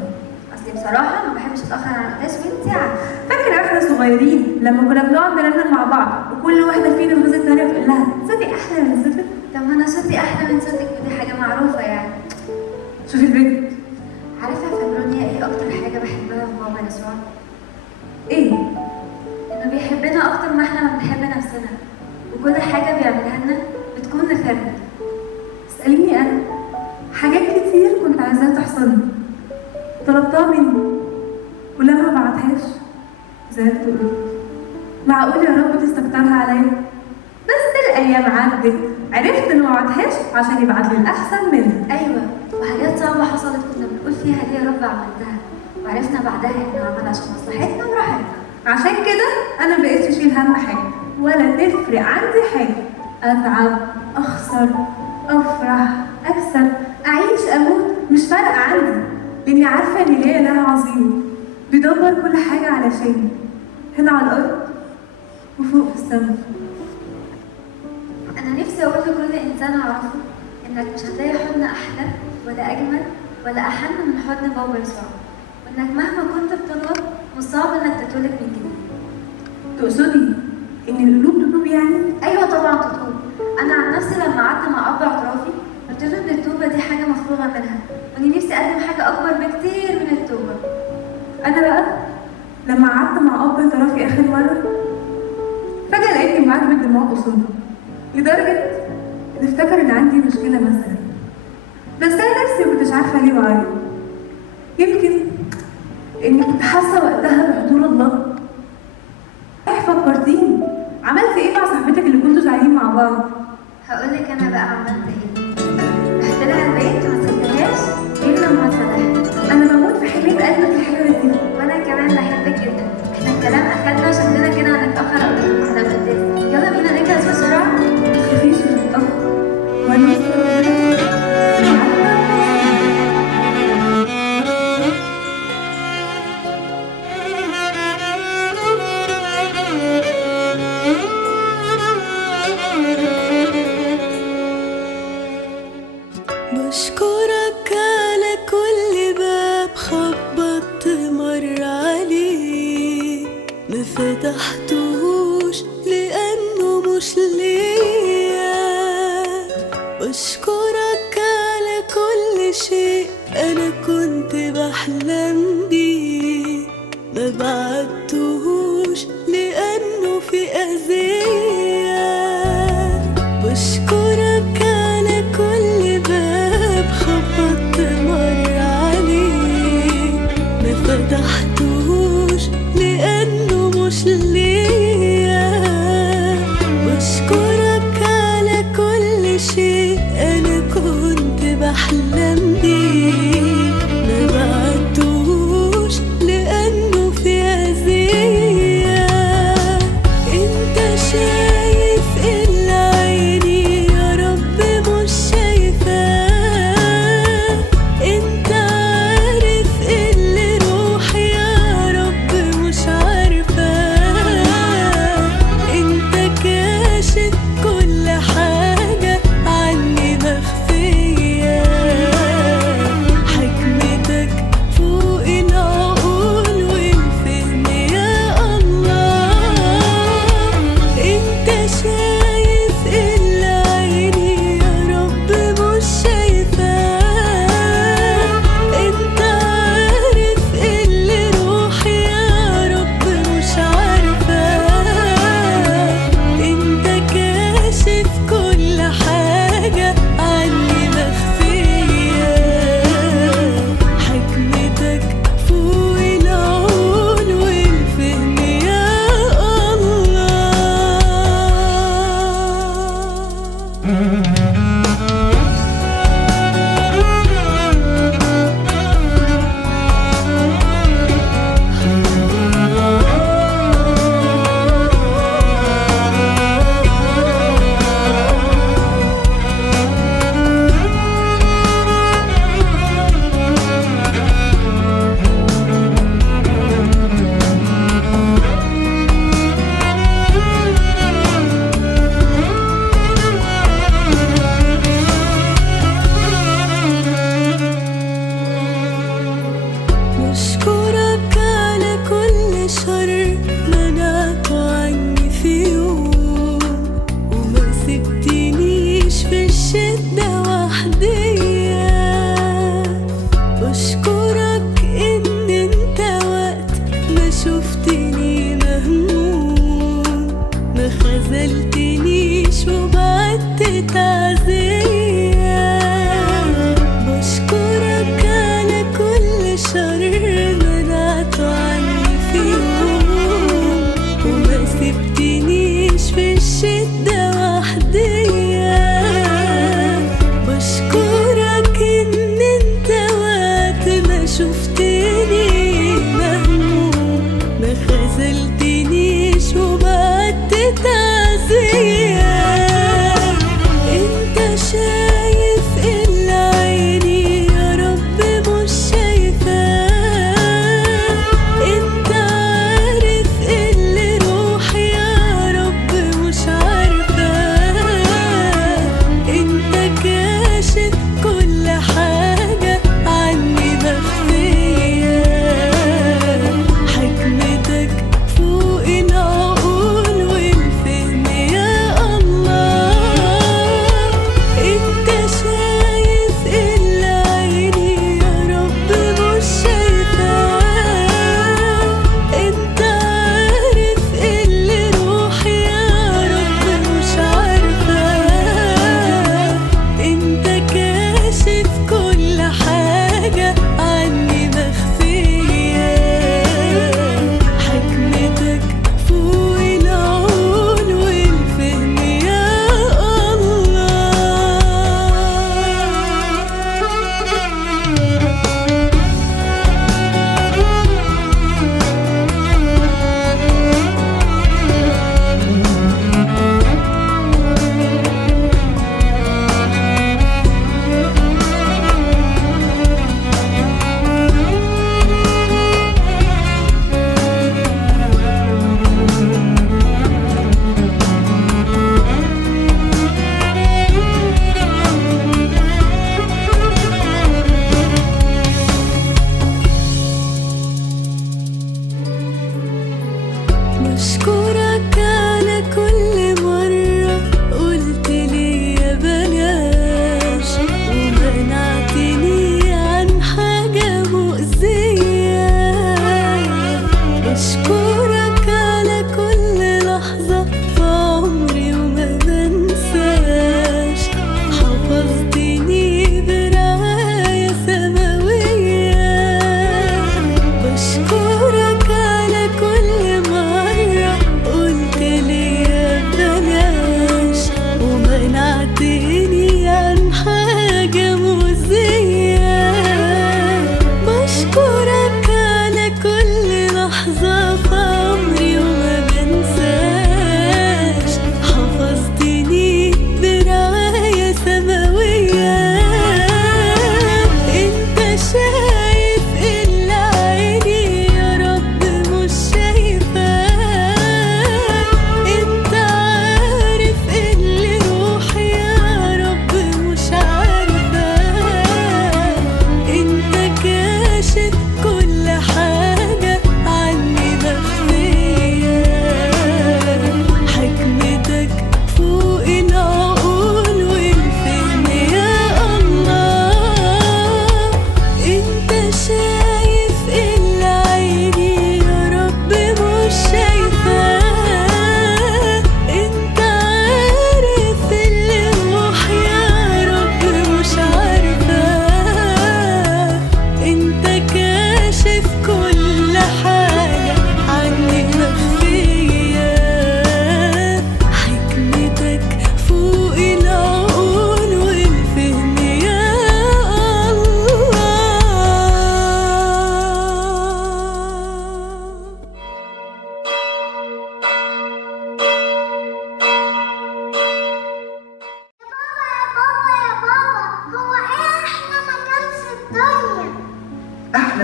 اصلي بصراحه ما بحبش اتاخر عن القداس وانت عارفه. فاكره احنا صغيرين لما كنا بنقعد نرنم مع بعض وكل واحده فينا تغز الثانيه وتقول لها صوتي احلى من صوتك. طب ما انا صوتي احلى من صوتك ودي حاجه معروفه يعني. شوفي البنت. عارفه يا فبرونيا ايه اكتر حاجه بحبها في بابا يسوع؟ ايه؟ انه بيحبنا اكتر ما احنا ما بنحب نفسنا، وكل حاجه بيعملها لنا بتكون لخيرنا. اساليني انا، حاجات كتير كنت عايزاها تحصل لي طلبتها مني ولما ما بعتهاش زعلت وقلت معقول يا رب تستكترها عليا؟ بس الايام عدت، عرفت انه ما بعتهاش عشان يبعت لي الاحسن منه. ايوه، وحاجات صعبه حصلت كنا بنقول فيها ليه يا رب عملتها، وعرفنا بعدها انه عمل عشان مصلحتنا وراحتنا. عشان كده انا مبقتش اشيل هم حاجه ولا تفرق عندي حاجه. اتعب، اخسر، افرح، اكسب، اعيش، اموت، مش فارقه عندي، لاني عارفه ان ليا اله عظيم بيدبر كل حاجه علشاني هنا على الارض وفوق في السماء. انا نفسي اقول لكل انسان اعرفه انك مش هتلاقي حضن احلى ولا اجمل ولا احن من حضن بابا يسوع، وانك مهما كنت بتغلط مش صعب انك تتولد من جديد. تقصدي ان القلوب تتوب يعني؟ ايوه طبعا تتوب. انا عن نفسي لما قعدت مع اب اعترافي قلت له ان التوبه دي حاجه مفروغه منها، واني نفسي اقدم حاجه اكبر بكتير من التوبه. انا بقى لما قعدت مع اب اعترافي اخر مره فجاه لقيتني معاك بالدموع قصاده، لدرجه ان افتكر ان عندي مشكله مثلا، بس انا نفسي ما كنتش عارفه ليه بعيط. يمكن اني كنت حاسه وقتها بحضور الله. فكرتيني بعض. هقولك انا بقى عملت ايه. رحت لها البيت وما سبتهاش غير لما صلحت. انا بموت في حنية قلبك الحلوة دي. وانا كمان بحبك جدا. احنا الكلام اخدنا شكلنا كده هنتاخر قبل احنا بنتقابل. يلا بينا نجهز بسرعه. متخافيش نتاخر وانا مستغربة. بشكرك على كل باب خبطت مر عليه ما فتحتهوش لأنه مش ليا. بشكرك على كل شيء أنا كنت بحلم بيه ما بعدتهوش لأنه في أذية. بشكرك على كل باب خبطت مر عليه ما فتحتهوش لأنه مش ليا. بشكرك على كل شيء أنا كنت بحلم بيه ما بعدتهوش لأنه في أذية. انت شايف اللي عيني يا رب مش شايفاه. انت عارف اللي روحي يا رب مش عارفاه. انت كاشف كل حاجة عني مخفية.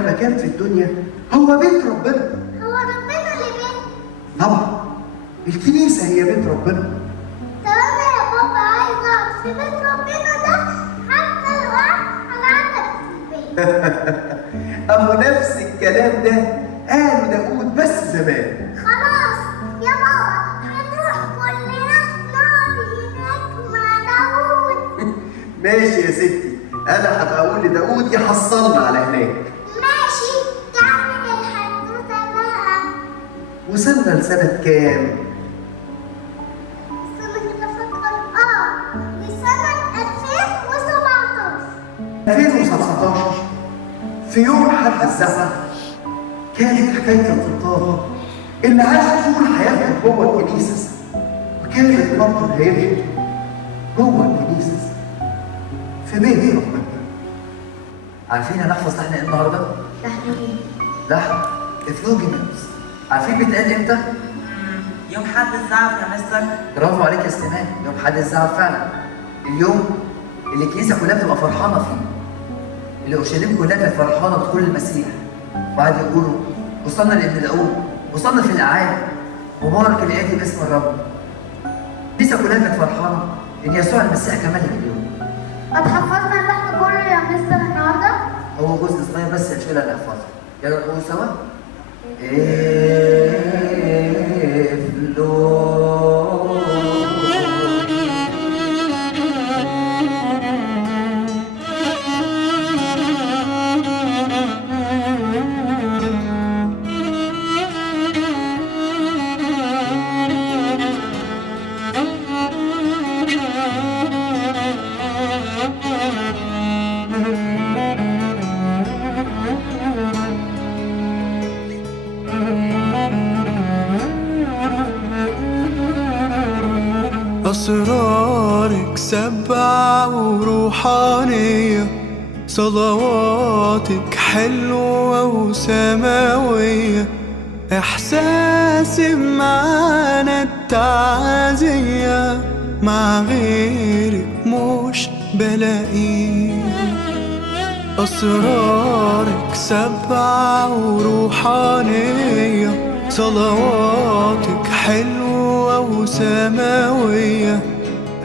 مكان في الدنيا هو بيت ربنا. هو ربنا اللي بيت؟ طبعا الكنيسة هي بيت ربنا. طب أنا يا بابا عايزة أقعد في بيت ربنا ده حتى لو أنا عندك في البيت. أهو نفس الكلام ده قاله داود بس زمان. خلاص يا بابا هنروح كلنا نقعد هناك مع داود. ماشي يا ستي، أنا هبقى أقول لداود يحصلنا على هناك. ماشي، كمل الحدوتة بقى. وصلنا لسنة كام؟ لسنة 2017 في يوم حد الزفة كانت حكاية القبطان اللي عاش طول حياتهم جوه الكنيسة، وكانت برضه نهايتهم جوه الكنيسة في بيت ربنا. عارفين هنحفظ لحن ايه النهارده؟ لحن ايه؟ لحن افلوجينوس. عارفين بيتقال امتى؟ يوم حد الزعف يا مستر. برافو عليك يا سليمان، يوم حد الزعف فعلا. اليوم اللي الكنيسه كلها بتبقى فرحانه فيه، اللي اورشليم كلها كانت فرحانه بدخول المسيح، وقعد يقولوا وصلنا لابن داوود، وصلنا في الاعالي، مبارك الاتي باسم الرب. الكنيسه كلها كانت فرحانه ان يسوع المسيح كملك اليوم. هتحفظنا اللحن كله يا مستر النهارده؟ هو جزء صغير بس هنشيلها نحفظها. يلا نقول سوا. أسرارك سبعة وروحانية، صلواتك حلوة وسماوية، إحساسي بمعنى التعزية مع غيرك مش بلاقيه. أسرارك سبعة وروحانية، صلواتك حلوة وسماوية،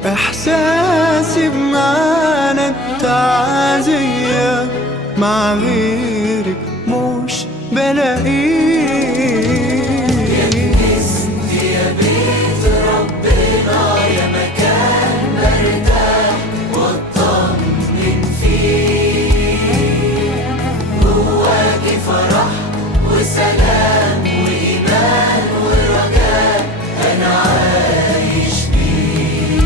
إحساسي بمعنى التعزية مع غيرك مش بلاقيه. يا بيت ربنا يا مكان برتاح واطمن فيه، جواكي فرح وسلام وإيمان ورجاء أنا عايش بيه.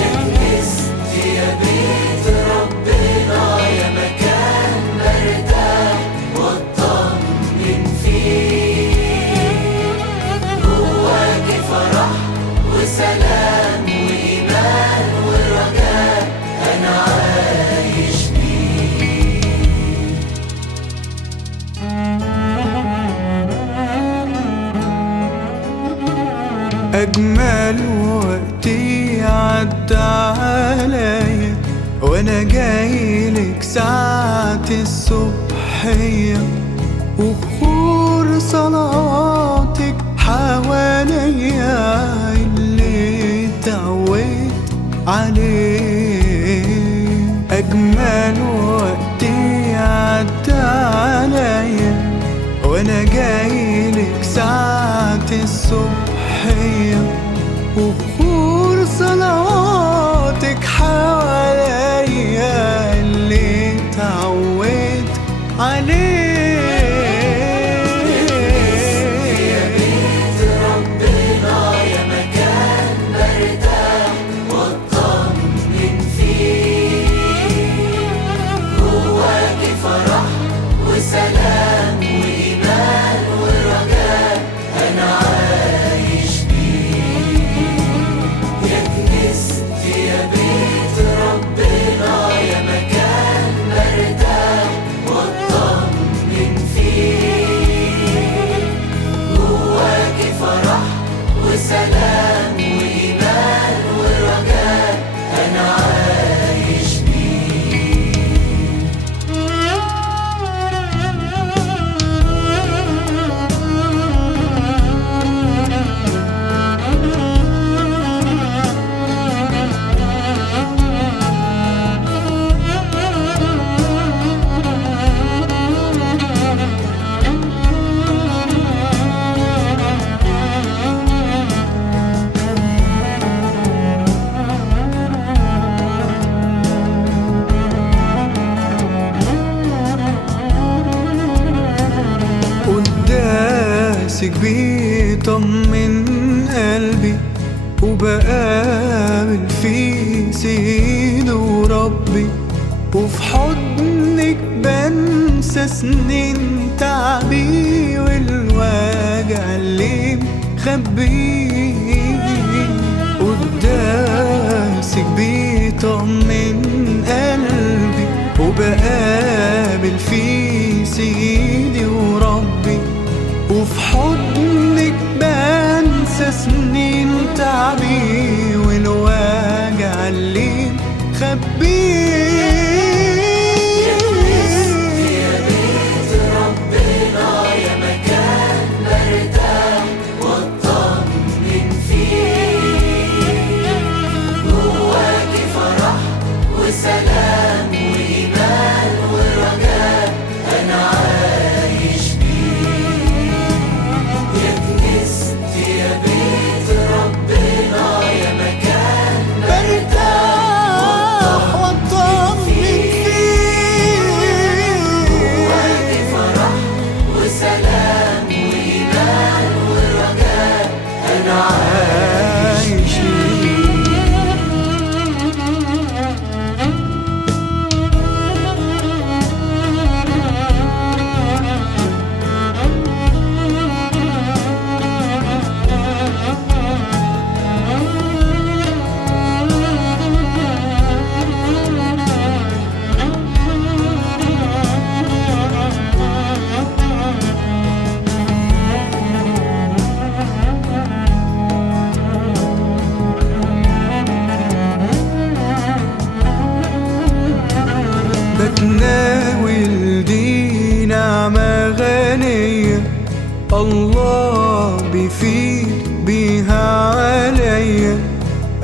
يا كنيست يا بيت ربنا يا مكان برتاح واطمن فيه، جواكي فرح وسلام وإيمان ورجاء أنا عايش بيه. أجمل وقتي عدى عليا وأنا جايلك ساعة الصبحية، وبخور صلاتك حواليا اللي اتعودت عليه. أجمل وقتي عدى عليا وأنا جايلك ساعة الصبحية، وبخور صلاتك حواليا اللي اتعودت عليه. يا بيت ربنا يا مكان برتاح واطمن فيه، جواكي فرح وسلام وإيمان ورجاء أنا عايش بيه. يا كنيست يا بيت ربنا يا مكان برتاح واطمن ماسك بيطمن قلبي وبقابل فيه سيدي وربي، وفي حضنك بنسى سنين تعبي والوجع اللي مخبيه، قداسك بيطمن قلبي وبقابل فيه سيدي وربي، وفي حضنك بنسى سنين تعبي والوجع اللي مخبيه. سلام وإيمان ورجاء أنا عايش بيه، يا كنيستي يا بيت ربنا يا مكان برتاح واطمن فيه، جواكي فرح وسلام وإيمان ورجاء أنا عايش بيه. بتناول دي نعمة غنية الله بيفيد بيها عليا،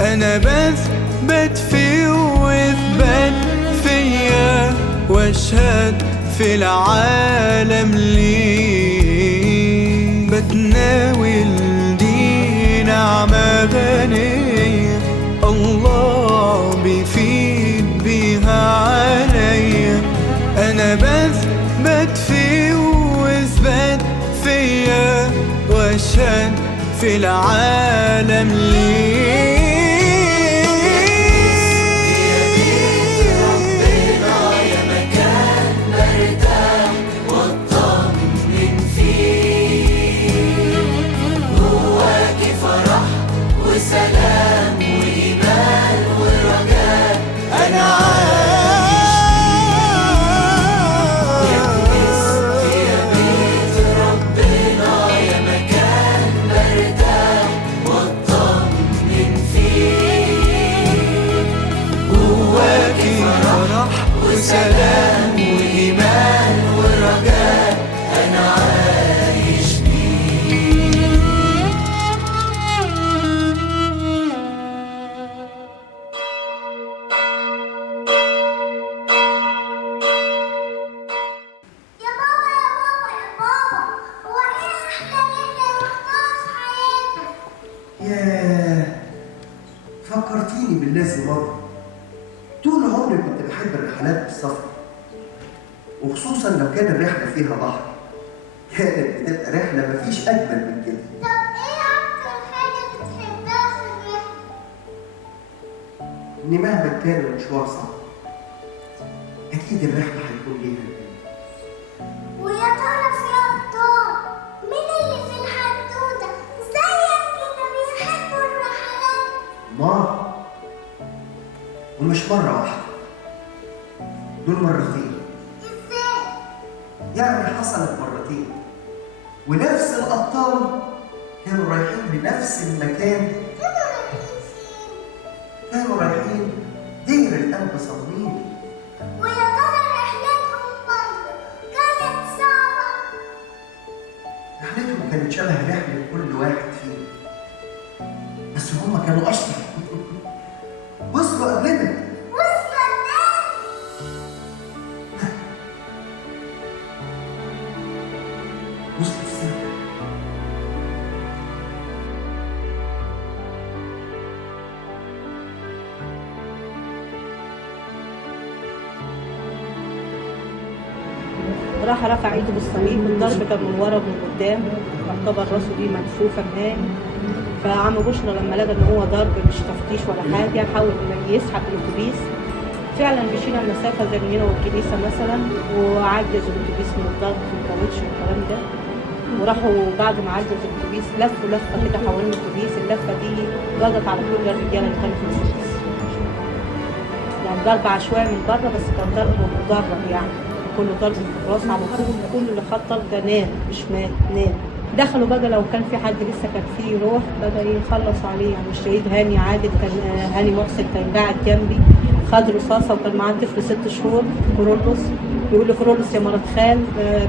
أنا بثبت فيه ويثبت فيا واشهد في العالم ليه. بتناول دي نعمة غنية الله بيفيد بيها عليا، أنا بثبت فيه ويثبت فيا واشهد في العالم ليه. سلام وإيمان ورجاء أنا عايش بيه، يا كنيستي يا بيت ربنا يا مكان برتاح واطمن فيه، جواكي فرح وسلام وإيمان ورجاء أنا عايش بيه. ياه، فكرتيني بالذي مضى. طول عمري كنت بحب الرحلات بالسفر، وخصوصا لو كان الرحلة فيها بحر، كانت بتبقى رحلة مفيش أجمل من كده. طب ايه اكتر حاجة بتحبها في الرحلة؟ إن مهما كان المشوار صعب أكيد الرحلة هيكون ليها الجنة. ويا ترى في أبطال مين اللي في الحدوتة زيك كده بيحبوا الرحلات؟ ومش مرة واحدة، دول مرتين. ازاي؟ يعني حصلت مرتين، ونفس الأبطال كانوا رايحين لنفس المكان. كانوا رايحين دير الأنبا صموئيل. ويا ترى رحلتهم برضه كانت صعبة؟ رحلتهم كانت شبه رحلة كل واحد فينا، بس هما كانوا أشطر. وصلوا قبلنا. وصلوا الناس؟ وصلوا السما. راح رفع ايده بالصليب، الضرب كان من ورا ومن قدام، يعتبر راسه دي مكسوفه نهائي. فعم بشرى لما لقى ان هو ضرب مش تفتيش ولا حاجه، حاول يسحب الاتوبيس. فعلا مشينا المسافه زي من هنا والكنيسه مثلا، وعجز الاتوبيس من الضرب في الكاوتش والكلام ده. وراحوا بعد ما عجز الاتوبيس لفوا لفه كده حوالين الاتوبيس، اللفه دي ضغط على كل الرجاله اللي كانوا في الاتوبيس. يعني ضرب عشوائي من بره، بس كان ضرب مدرب يعني، كله ضرب في الراس على طول، كل اللي خد طلق نام مش مات، نام. دخلوا بقى لو كان في حد لسه كان فيه روح بقى يخلصوا عليه. يعني الشهيد هاني عادل كان هاني محسن كان قاعد جنبي، خد رصاصه وكان معاه طفل 6 شهور كورولوس. يقول لي كورولوس يا مرات خال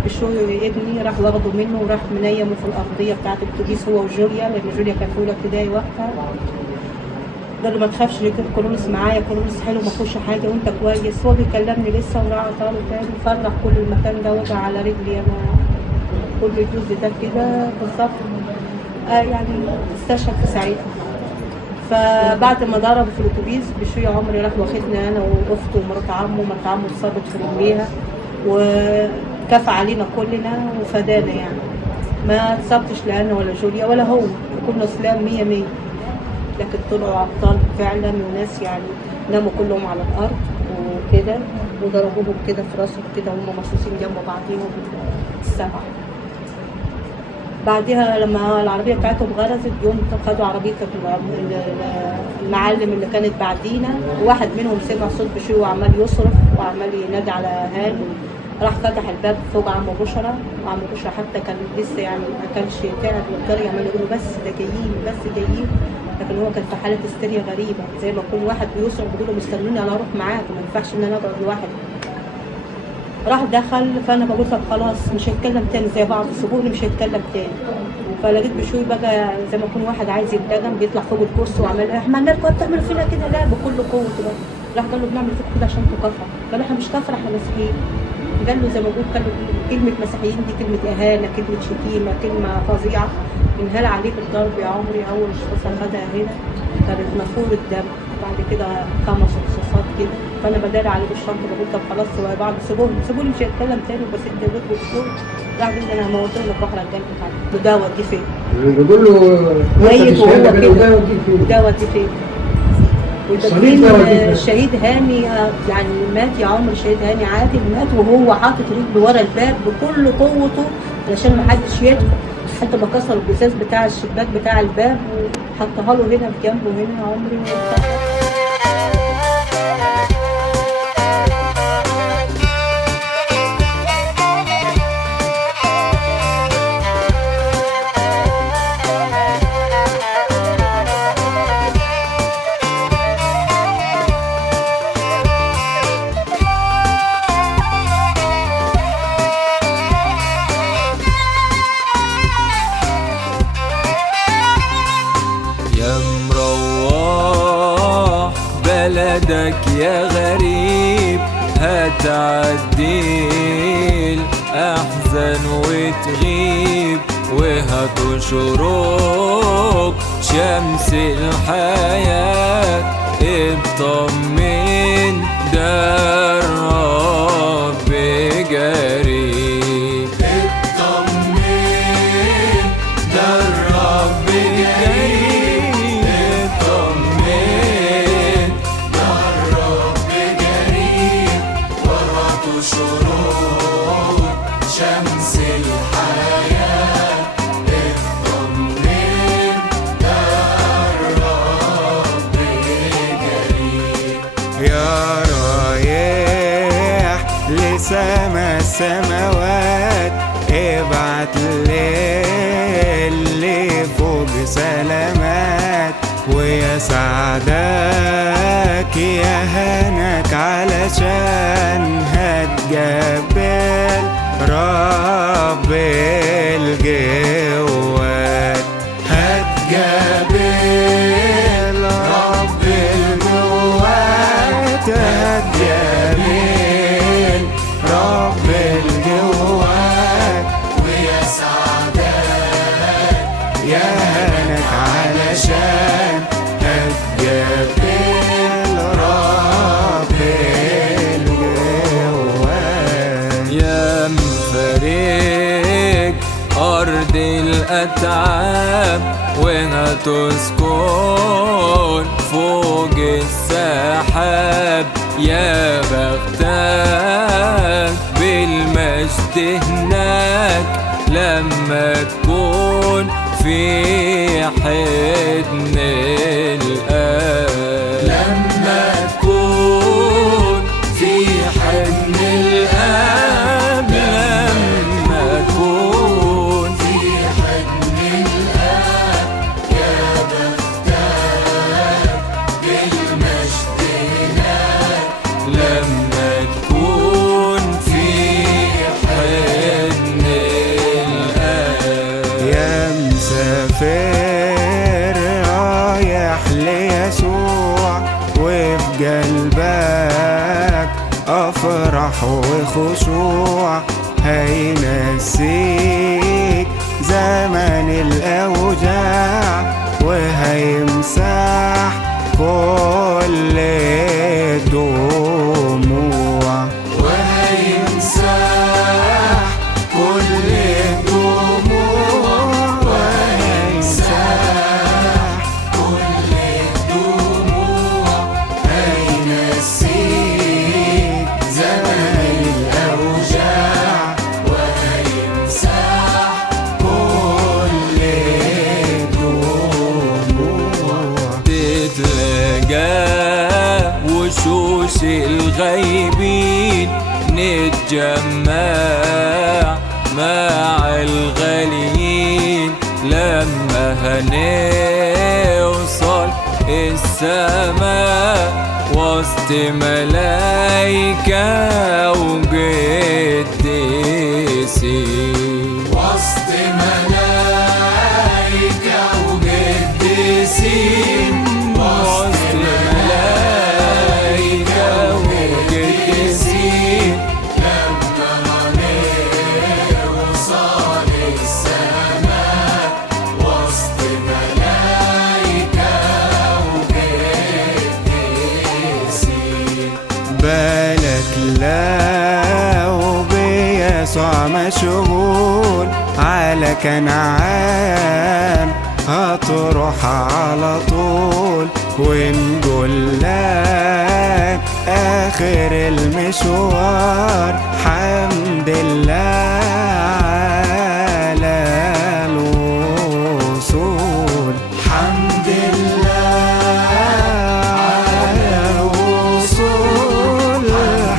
بشوي ابني، راح واخده منه وراح منيمه في الارضيه بتاعت الاتوبيس هو وجوليا، لان جوليا كانت في اولى ابتدائي وقتها. قال له ما تخافش كورولوس معايا، كورولوس حلو ما فيهوش حاجه وانت كويس. هو بيكلمني لسه وراح طاله تاني، فرح كل المكان ده، وجع على رجلي انا كل الجزء ده كده بالظبط. يعني استشهد في ساعتها. فبعد ما ضربوا في الاتوبيس بشويه عمري راح واخدنا انا واخته ومرات عمه، مرات عمه اتصابت في رجليها وكفى علينا كلنا وفدانا. يعني ما اتصبتش لا انا ولا جوليا ولا هو، كنا سلام 100 لكن طلعوا ابطال فعلا، وناس يعني ناموا كلهم على الارض وكده، وضربوهم كده في راسهم كده وهم مرصوصين جنب بعضيهم السبعه. بعدها لما العربيه بتاعتهم غرزت، يوم خدوا عربيه المعلم اللي كانت بعدينا، وواحد منهم سمع صوت بشوي وعمال يصرخ وعمال ينادي على هان. راح فتح الباب فوق عم بشرى، وعم بشرى حتى كان لسه يعني ما كانش تعب والجري، عمال يقول له بس ده جايين بس جايين. لكن هو كان في حاله هستيريا غريبه، زي ما كل واحد بيصرخ بيقول له مستنوني انا اروح معاكم، ما ينفعش ان انا اقعد لوحدي. راح دخل، فانا بقول طب خلاص مش هيتكلم تاني زي بعض، سيبوني مش هيتكلم تاني. فلقيت بشوي بقى زي ما يكون واحد عايز ينتقم، بيطلع فوق الكرسي وعمال احنا مالكم بتعملوا فينا كده؟ لا بكل قوته بقى. راح قال له بنعمل فيك كده عشان تكفر. قال احنا مش كفر، احنا مسيحيين. قال له زي ما بقول كلمه مسيحيين دي كلمه اهانه، كلمه شتيمه، كلمه فظيعه. انهال عليه بالضرب يا عمري. اول رصاصه خدها هنا كانت مفور الدم، بعد كده 5 رصاصات كده. فانا بدار عليه بالشنطه بقول طب خلاص سوا بعض، سيبوني مش هيتكلم تاني، بس انت بتقول راح قال لي انا هموت لك بحر الجنب بتاعتي. وده وديه فين؟ بيقول له ميت وهو كده، وده وديه فين؟ وده الشهيد هاني يعني مات يا عمر. الشهيد هاني عادل مات وهو حاطط رجله ورا الباب بكل قوته علشان ما حدش يدخل، حتى ما كسر الجزاز بتاع الشباك بتاع الباب وحطها له هنا في جنبه هنا يا عمري. بلدك يا غريب هتعدي الأحزان وتغيب، وهتشرق شمس الحياة. اطمن ده الرب قريب، اطمن ده الرب قريب، اطمن ده الرب قريب، وهتشرق شمس الحياة. اطمن ده الرب قريب. يا رايح لسما السماوات ابعت للي فوق سلامات، ويا سعدك يا هناك علشان هتقابل رب الجوات، هتقابل رب الجوات، هتقابل رب الجوات، ويا سعدك يا هناك علشان هتقابل رب الجوات. يا الأتعاب وهتسكن فوق السحاب. يا بختك بالمجد هناك لما تكون في حضن الآب. لما تكون في حضن الآب. لما تكون في حضن الآب. يا بختك بالمجد هناك لما تكون في حضن الآب. يا مسافر رايح ليسوع وفي قلبك أفرح وخشوع، هينسيك زمن الأوجاع وهيمسح كل الدموع. وهيمسح كل الدموع. وهيمسح كل الدموع. هينسيك زمن الأوجاع وهيمسح كل الدموع. تتلقى وشوش الغايبين نتجمع مع الغاليين لما هنوصل السماء وسط ملايكة وقديسين. وسط ملايكة وقديسين. وسط ملايكة وقديسين لما هنوصل السماء وسط ملايكة وقديسين. بالك لو بيسوع مشغول على كنعان هتروح على طول، ونقول لك آخر المشوار حمد لله على الوصول. حمد لله على الوصول.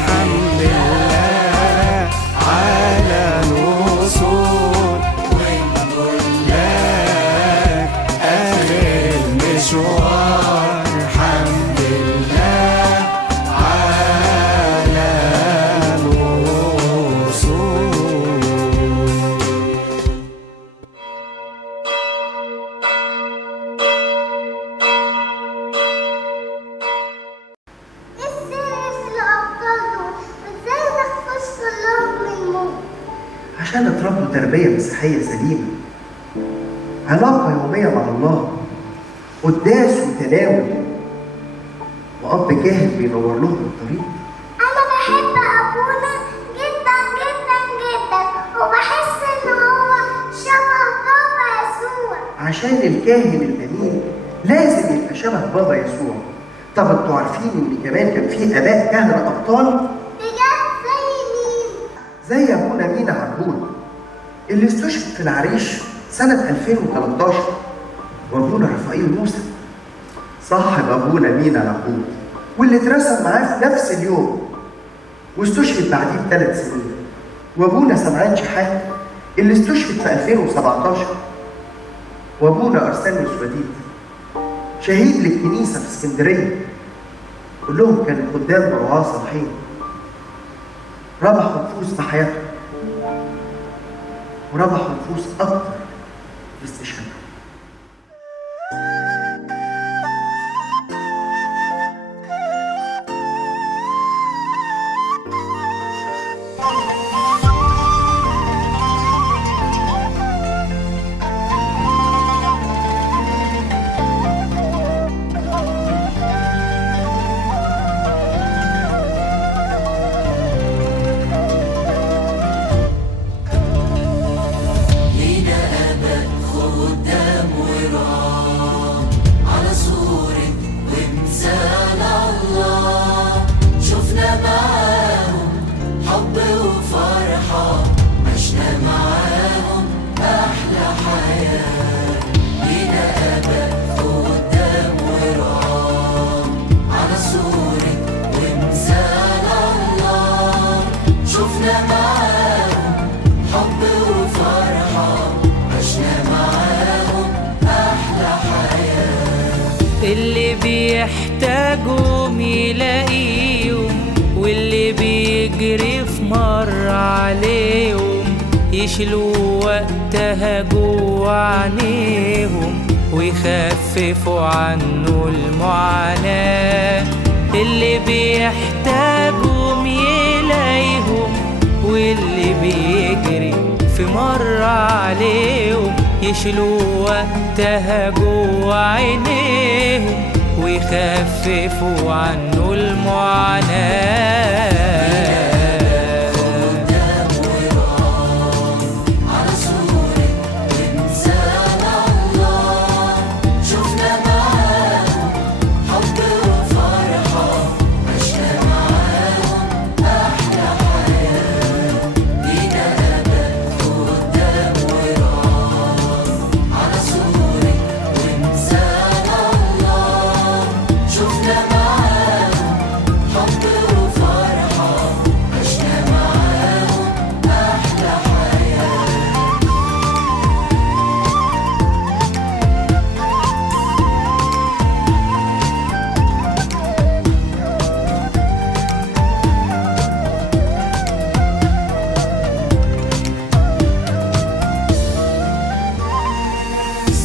حمد لله على الوصول. ونقول لك آخر المشوار حمد لله على الوصول. عشان اتربوا تربية مسيحية سليمة، علاقة يومية مع الله، قداس وتناول، وأب كاهن بينور لهم الطريق. أنا بحب أبونا جدا جدا جدا، وبحس إن هو شبه بابا يسوع. عشان الكاهن الأمين لازم يبقى شبه بابا يسوع. طب انتوا عارفين إن كمان كان في آباء كهنة أبطال؟ بجد زي مين؟ زي أبونا مينا عبود اللي استشهد في العريش سنة 2013، وأبونا رفائيل موسى صاحب أبونا مينا عبود واللي اترسم معاه في نفس اليوم واستشهد بعديه ب3 سنين، وأبونا سمعان شحات اللي استشهد في 2017، وأبونا أرسانيوس وديد شهيد للكنيسة في اسكندرية. كلهم كانوا خدام ورعاة صالحين ربحوا نفوس في حياتهم وربحوا نفوس أكتر في استشهادهم. لينا بيحتاجهم يلاقيهم، واللي بيجري في مر عليهم يشيلوا وقتها جوا عينيهم ويخففوا عنه المعاناة. اللي بيحتاجهم يلاقيهم، واللي بيجري في مر عليهم يشيلوا وقتها جوا عينيهم ويخففوا عنه المعاناة.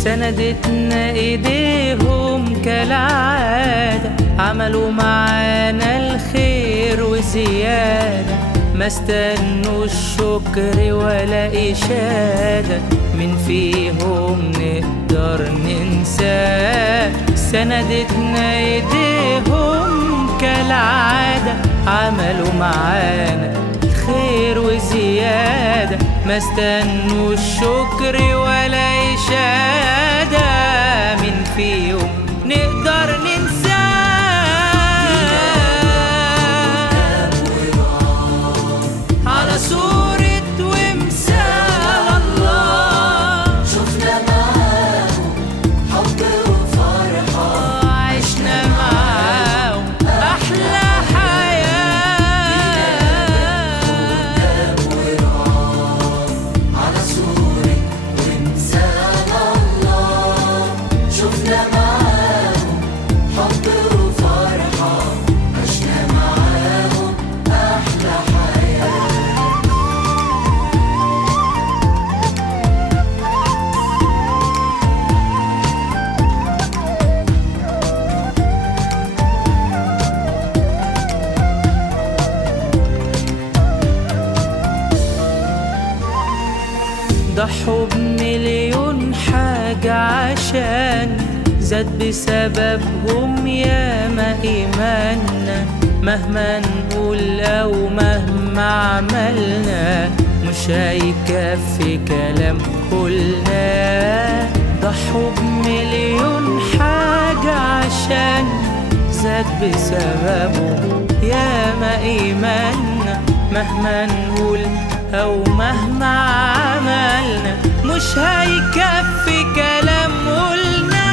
سندتنا ايديهم كالعادة، عملوا معانا الخير وزيادة، ما استنوا الشكر ولا إشادة، من فيهم نقدر ننساه. سندتنا ايديهم كالعادة، عملوا معانا الخير وزيادة، ما استنوا الشكر ولا إشادة، من فيهم نقدر ننساه. على صورة ومثال الله شفنا معاهم حب وفرحة، عشنا معاهم أحلى ضحوا بمليون حاجة عشان زاد بسببهم ياما إيماننا، مهما نقول أو مهما عملنا مش هيكفي كلام قلناه. ضحوا بمليون حاجة عشان زاد بسببهم ياما إيماننا، مهما نقول أو مهما عملنا مش هيكفي كلام قلنا.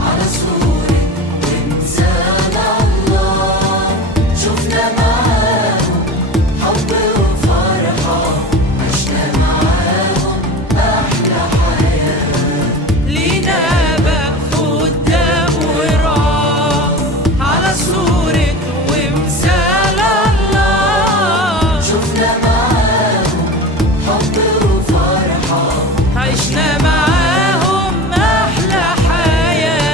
على صورة ومثال الله شفنا معاهم حب وفرحة، عشنا معاهم أحلى حياة، لينا بقى قدام وراه. على صورة ومثال الله شفنا معاهم حب وفرحة، عشنا معاهم أحلى حياة.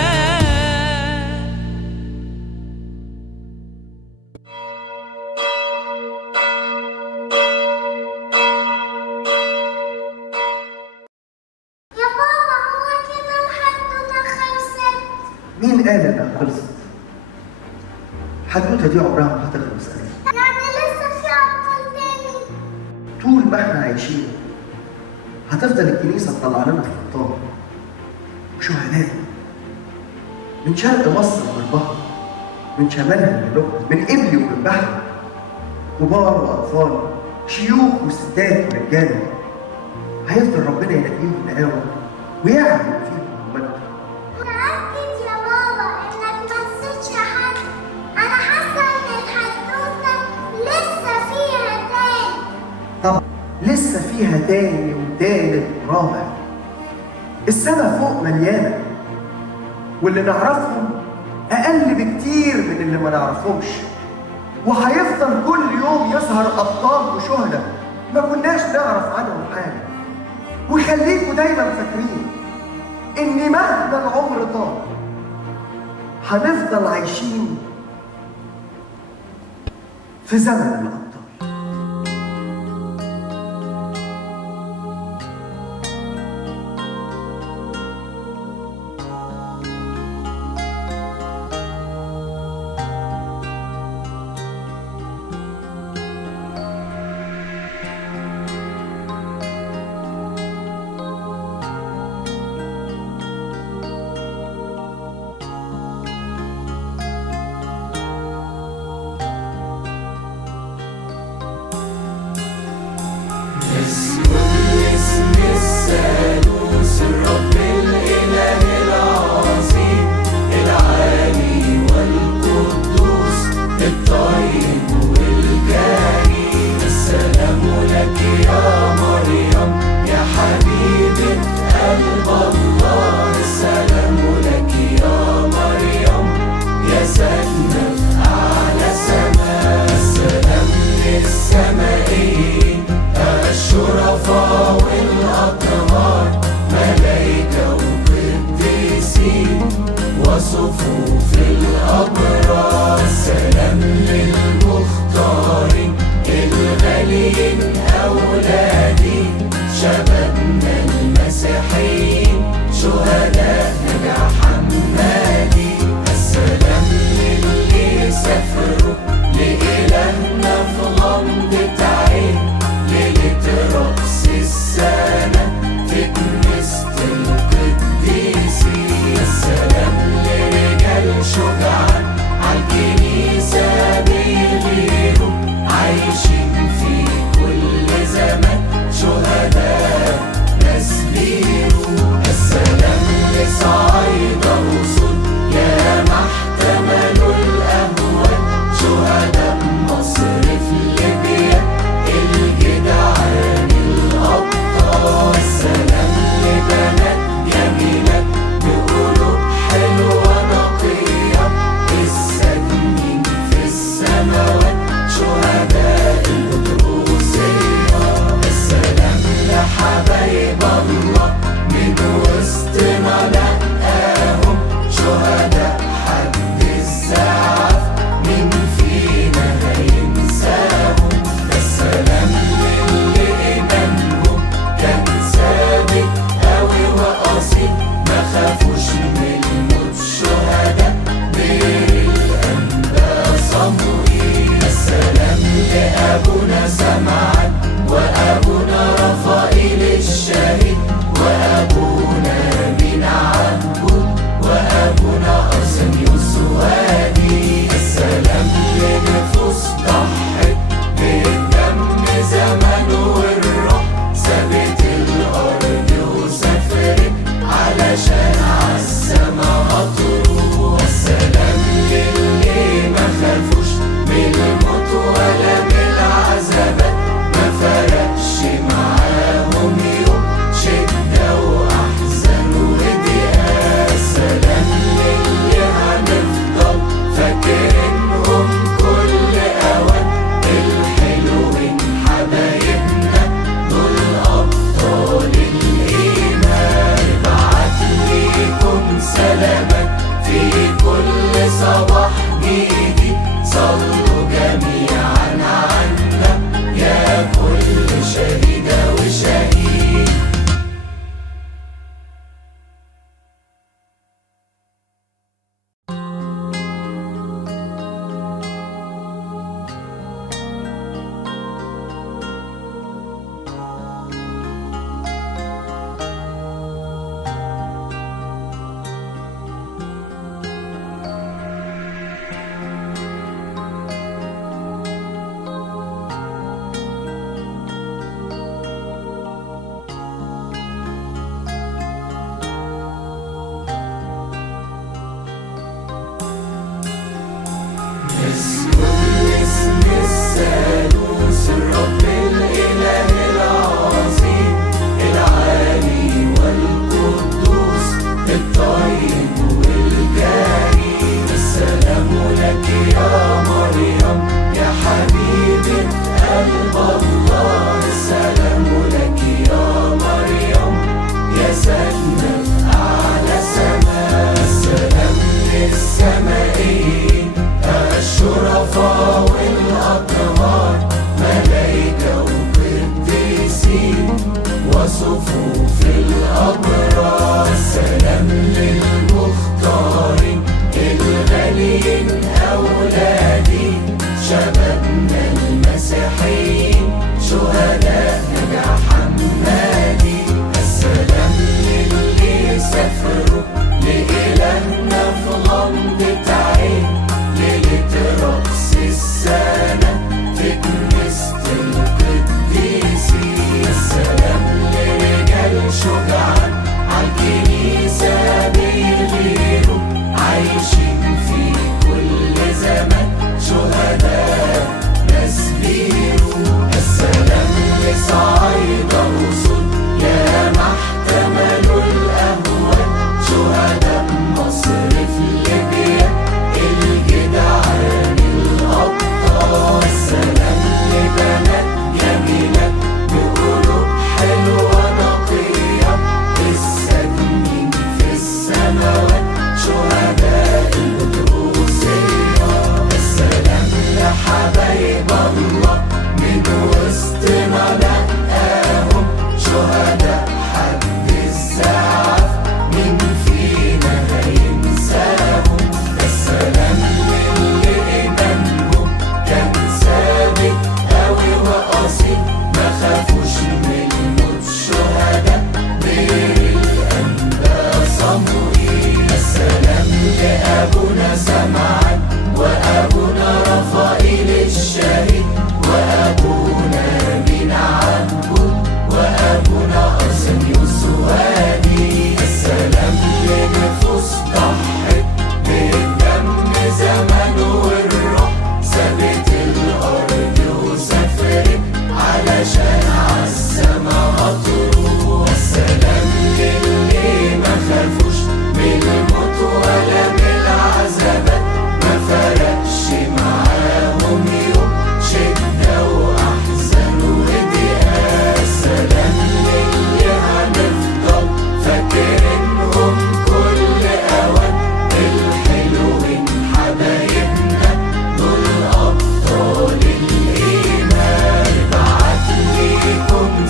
يا بابا هو كده الحدوتة خلصت؟ مين قال انها خلصت؟ الحدوته دي عمرها ما هتخلص أبدا. يعني لسه في أبطال تاني؟ طول ما احنا عايشين هتفضل الكنيسه تطلع لنا في الابطال وشهداء من شرق مصر وغربها، من شمالها لجنوبها، من قبلي ومن بحري، كبار واطفال، شيوخ وستات ورجاله. هيفضل ربنا يلاقيهم نقاوه ويعمل فيهم مجد. متأكد يا بابا إنك ما نسيتش حد؟ أنا حاسة إن الحدوتة لسه فيها تاني. طبعا لسه فيها تاني وتالت ورابع، السما فوق مليانة، واللي نعرفهم أقل بكتير من اللي ما نعرفهمش، وهيفضل كل يوم يظهر أبطال وشهداء ما كناش نعرف عنهم حاجة. وخليكوا دايما فاكرين إن مهما العمر طال هنفضل عايشين في زمن الأبطال. اسم الثالوث الرب الإله العظيم العالي والقدوس الطيب والكريم. السلام لك يا مريم يا حبيبة قلب الله. السلام لك يا مريم يا ساكنة في أعلى سماء. السلام للسمائيين الشرفاء والأطهار ملايكة وقديسين وصفوف الأبرار. السلام للمختارين الغاليين أولادي شبابنا المسيحيين شهداء نجا حمادي. السلام للي سافروا لإلهنا في غمضة عين ليلة رقص السنة في كنيسة القديسين. السلام لرجال شجعان عالكنيسة بيغيروا عايشين في كل زمان شهداء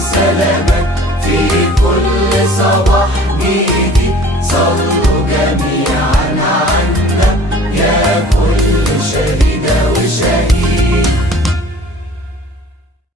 سلامك في كل صباح جديد. صلاة